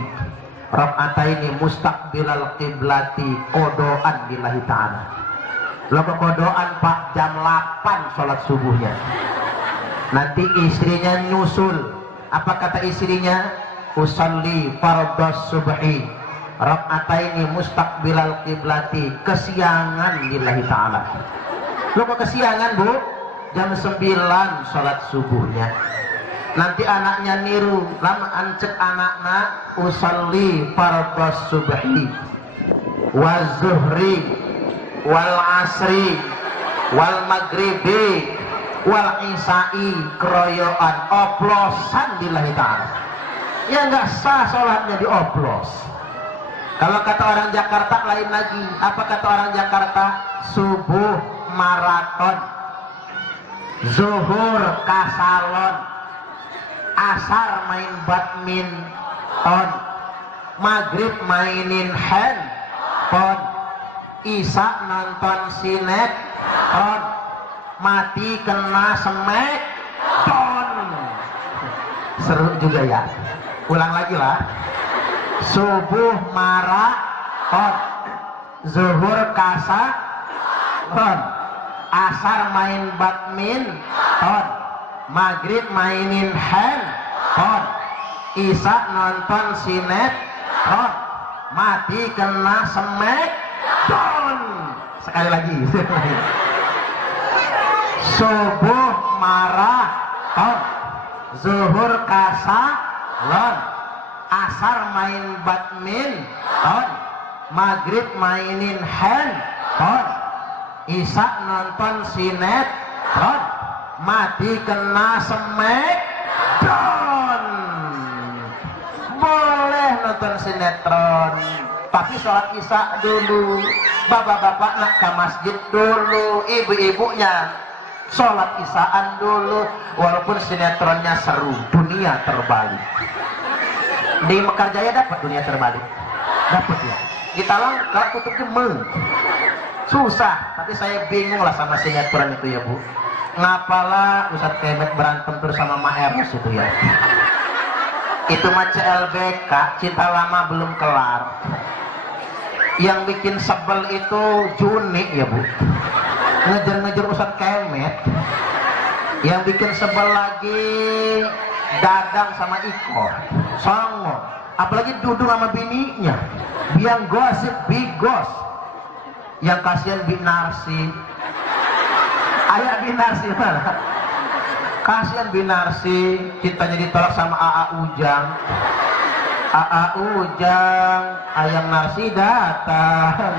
raka'ataini mustaqbilal qiblati qodoan lillahi ta'ala. Lo kodoan pak jam 8 sholat subuhnya. Nanti istrinya nyusul. Apa kata istrinya? Usalli fardhas subhi rak'ataini mustaqbilal qiblati. Kesiangan lillahi ta'ala. Lu kok kesiangan, Bu? Jam 9 sholat subuhnya. Nanti anaknya niru, lama ancek anaknya usalli fardhas subhi wa zuhri wal asri wal maghribi wal isai keroyokan oplosan lillahi ta'ala. Ya nggak sah sholatnya dioplos. Kalau kata orang Jakarta lain lagi. Apa kata orang Jakarta? Subuh maraton, zuhur kasalon, asar main badminton, maghrib mainin handphone, isya nonton sinetron, mati kena smackdown. Seru juga ya. Ulang lagi lah. Subuh maraton, zuhur kasalon, asar main badminton, maghrib mainin handphone, isya nonton sinetron, mati kena smackdown. Sekali lagi. Subuh maraton, zuhur kasalon, asar main badminton, maghrib mainin handphone, isya nonton sinetron, mati kena smackdown. Boleh nonton sinetron, tapi sholat isya dulu. Bapak-bapak nak ke masjid dulu, ibu-ibunya sholat isyaan dulu. Walaupun sinetronnya seru, dunia terbalik. Di Mekarjaya dapat dunia terbalik, dapat ya. Kita langkah tutup jemeng, susah. Tapi saya bingung lah sama sinetron itu ya, Bu. Ngapalah Ustadz Kemet berantem terus sama Ma Eros itu ya. Itu mah CLBK, cinta lama belum kelar. Yang bikin sebel itu Juni ya, Bu, ngejar-ngejar Ustadz Kemet. Yang bikin sebel lagi Dadang sama Iko Songo, apalagi Dudung sama bininya, biang gosip bigos. Yang kasihan Binarsi, ayah Binarsi mana? Kasihan Binarsi, cintanya ditolak sama AA Ujang. AA Ujang, ayang Narsi datang.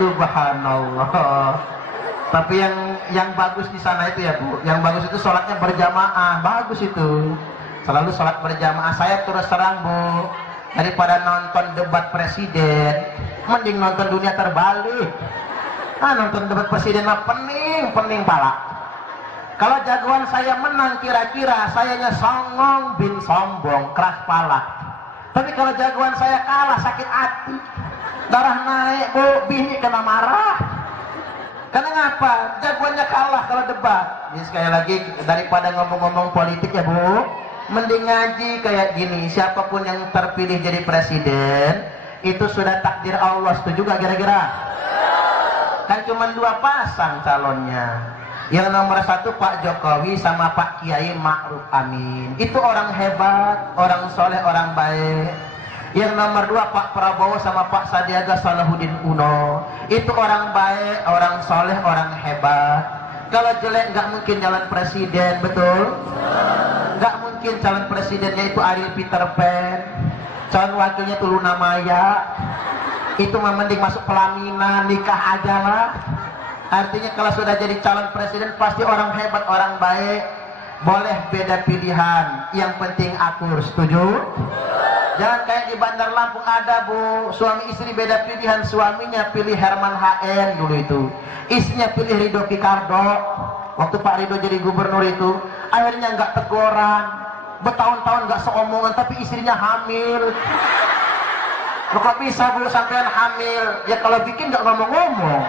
Subhanallah. Tapi yang bagus di sana itu ya, Bu, yang bagus itu sholatnya berjamaah, bagus itu. Selalu sholat berjamaah. Saya terus terang, Bu, daripada nonton debat presiden, mending nonton dunia terbalik. Nonton debat presiden mah pening pala. Kalau jagoan saya menang, kira-kira sayanya songong bin sombong, keras pala. Tapi kalau jagoan saya kalah, sakit hati, darah naik, Bu, bini kena marah. Karena ngapa? Jagoannya kalah kalau debat. Jadi sekali lagi, daripada ngomong-ngomong politik ya, Bu, mending ngaji kayak gini. Siapapun yang terpilih jadi presiden, itu sudah takdir Allah. Setuju gak kira-kira? Kan cuma 2 pasang calonnya. Yang nomor 1 Pak Jokowi sama Pak Kiai Ma'ruf Amin. Itu orang hebat, orang soleh, orang baik. Yang nomor 2 Pak Prabowo sama Pak Sandiaga Salahuddin Uno. Itu orang baik, orang soleh, orang hebat. Kalau jelek nggak mungkin jalan presiden, betul? Nggak mungkin calon presidennya itu Ariel Peter Pan, calon wakilnya itu Luna Maya. Itu mah mending masuk pelaminan, nikah aja lah. Artinya kalau sudah jadi calon presiden pasti orang hebat, orang baik. Boleh beda pilihan, yang penting akur. Setuju? Jangan kayak di Bandar Lampung ada, Bu, suami istri beda pilihan. Suaminya pilih Herman HN dulu itu, istrinya pilih Ridho Picardo. Waktu Pak Ridho jadi gubernur itu, akhirnya nggak teguran, bertahun-tahun nggak seomongan, tapi istrinya hamil. Loh, kok bisa, Bu, sampean hamil? Ya kalau bikin nggak ngomong-ngomong.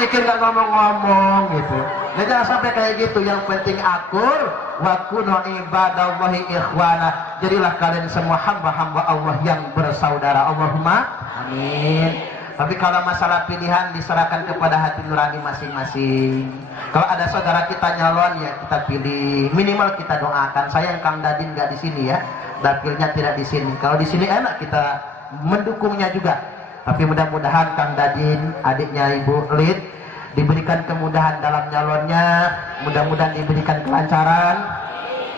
Bikin nggak ngomong-ngomong gitu. Ya jangan sampai kayak gitu. Yang penting akur. Wa kunu ibadallahi ikhwana. Jadilah kalian semua hamba-hamba Allah yang bersaudara. Allahumma amin. Tapi kalau masalah pilihan diserahkan kepada hati nurani masing-masing. Kalau ada saudara kita nyalon ya kita pilih, minimal kita doakan. Sayang Kang Dadin nggak di sini ya, dapilnya tidak di sini. Kalau di sini enak kita mendukungnya juga. Tapi mudah-mudahan Kang Dadin, adiknya Ibu Lid, diberikan kemudahan dalam nyalonnya, mudah-mudahan diberikan kelancaran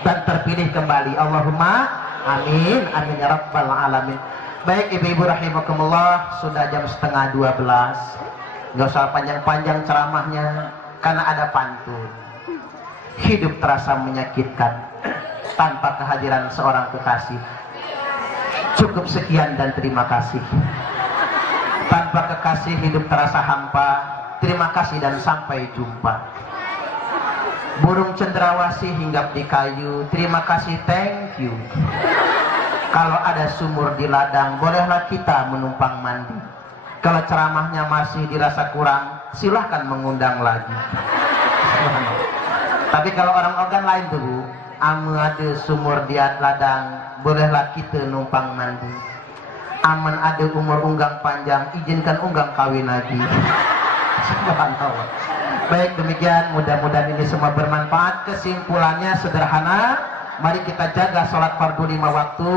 dan terpilih kembali. Allahumma amin, amin ya rabbal alamin. Baik ibu-ibu rahimakumullah, sudah jam 11:30. Gak usah panjang-panjang ceramahnya, karena ada pantun. Hidup terasa menyakitkan tanpa kehadiran seorang kekasih. Cukup sekian dan terima kasih. Tanpa kekasih hidup terasa hampa. Terima kasih dan sampai jumpa. Burung cendrawasih hinggap di kayu. Terima kasih, thank you. Kalau ada sumur di ladang, bolehlah kita menumpang mandi. Kalau ceramahnya masih dirasa kurang, silahkan mengundang lagi. Tapi kalau orang organ lain tuh, ame ada sumur di ladang, bolehlah kita numpang mandi. Aman ada umur unggang panjang, izinkan unggang kawin lagi. Subhanallah. Baik, demikian, mudah-mudahan ini semua bermanfaat. Kesimpulannya sederhana, mari kita jaga sholat fardu 5 waktu,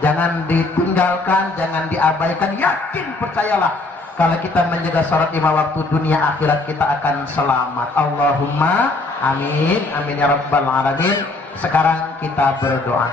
jangan ditinggalkan, jangan diabaikan. Yakin, percayalah, kalau kita menjaga sholat 5 waktu, dunia akhirat kita akan selamat. Allahumma amin, amin ya rabbal alamin. Sekarang kita berdoa.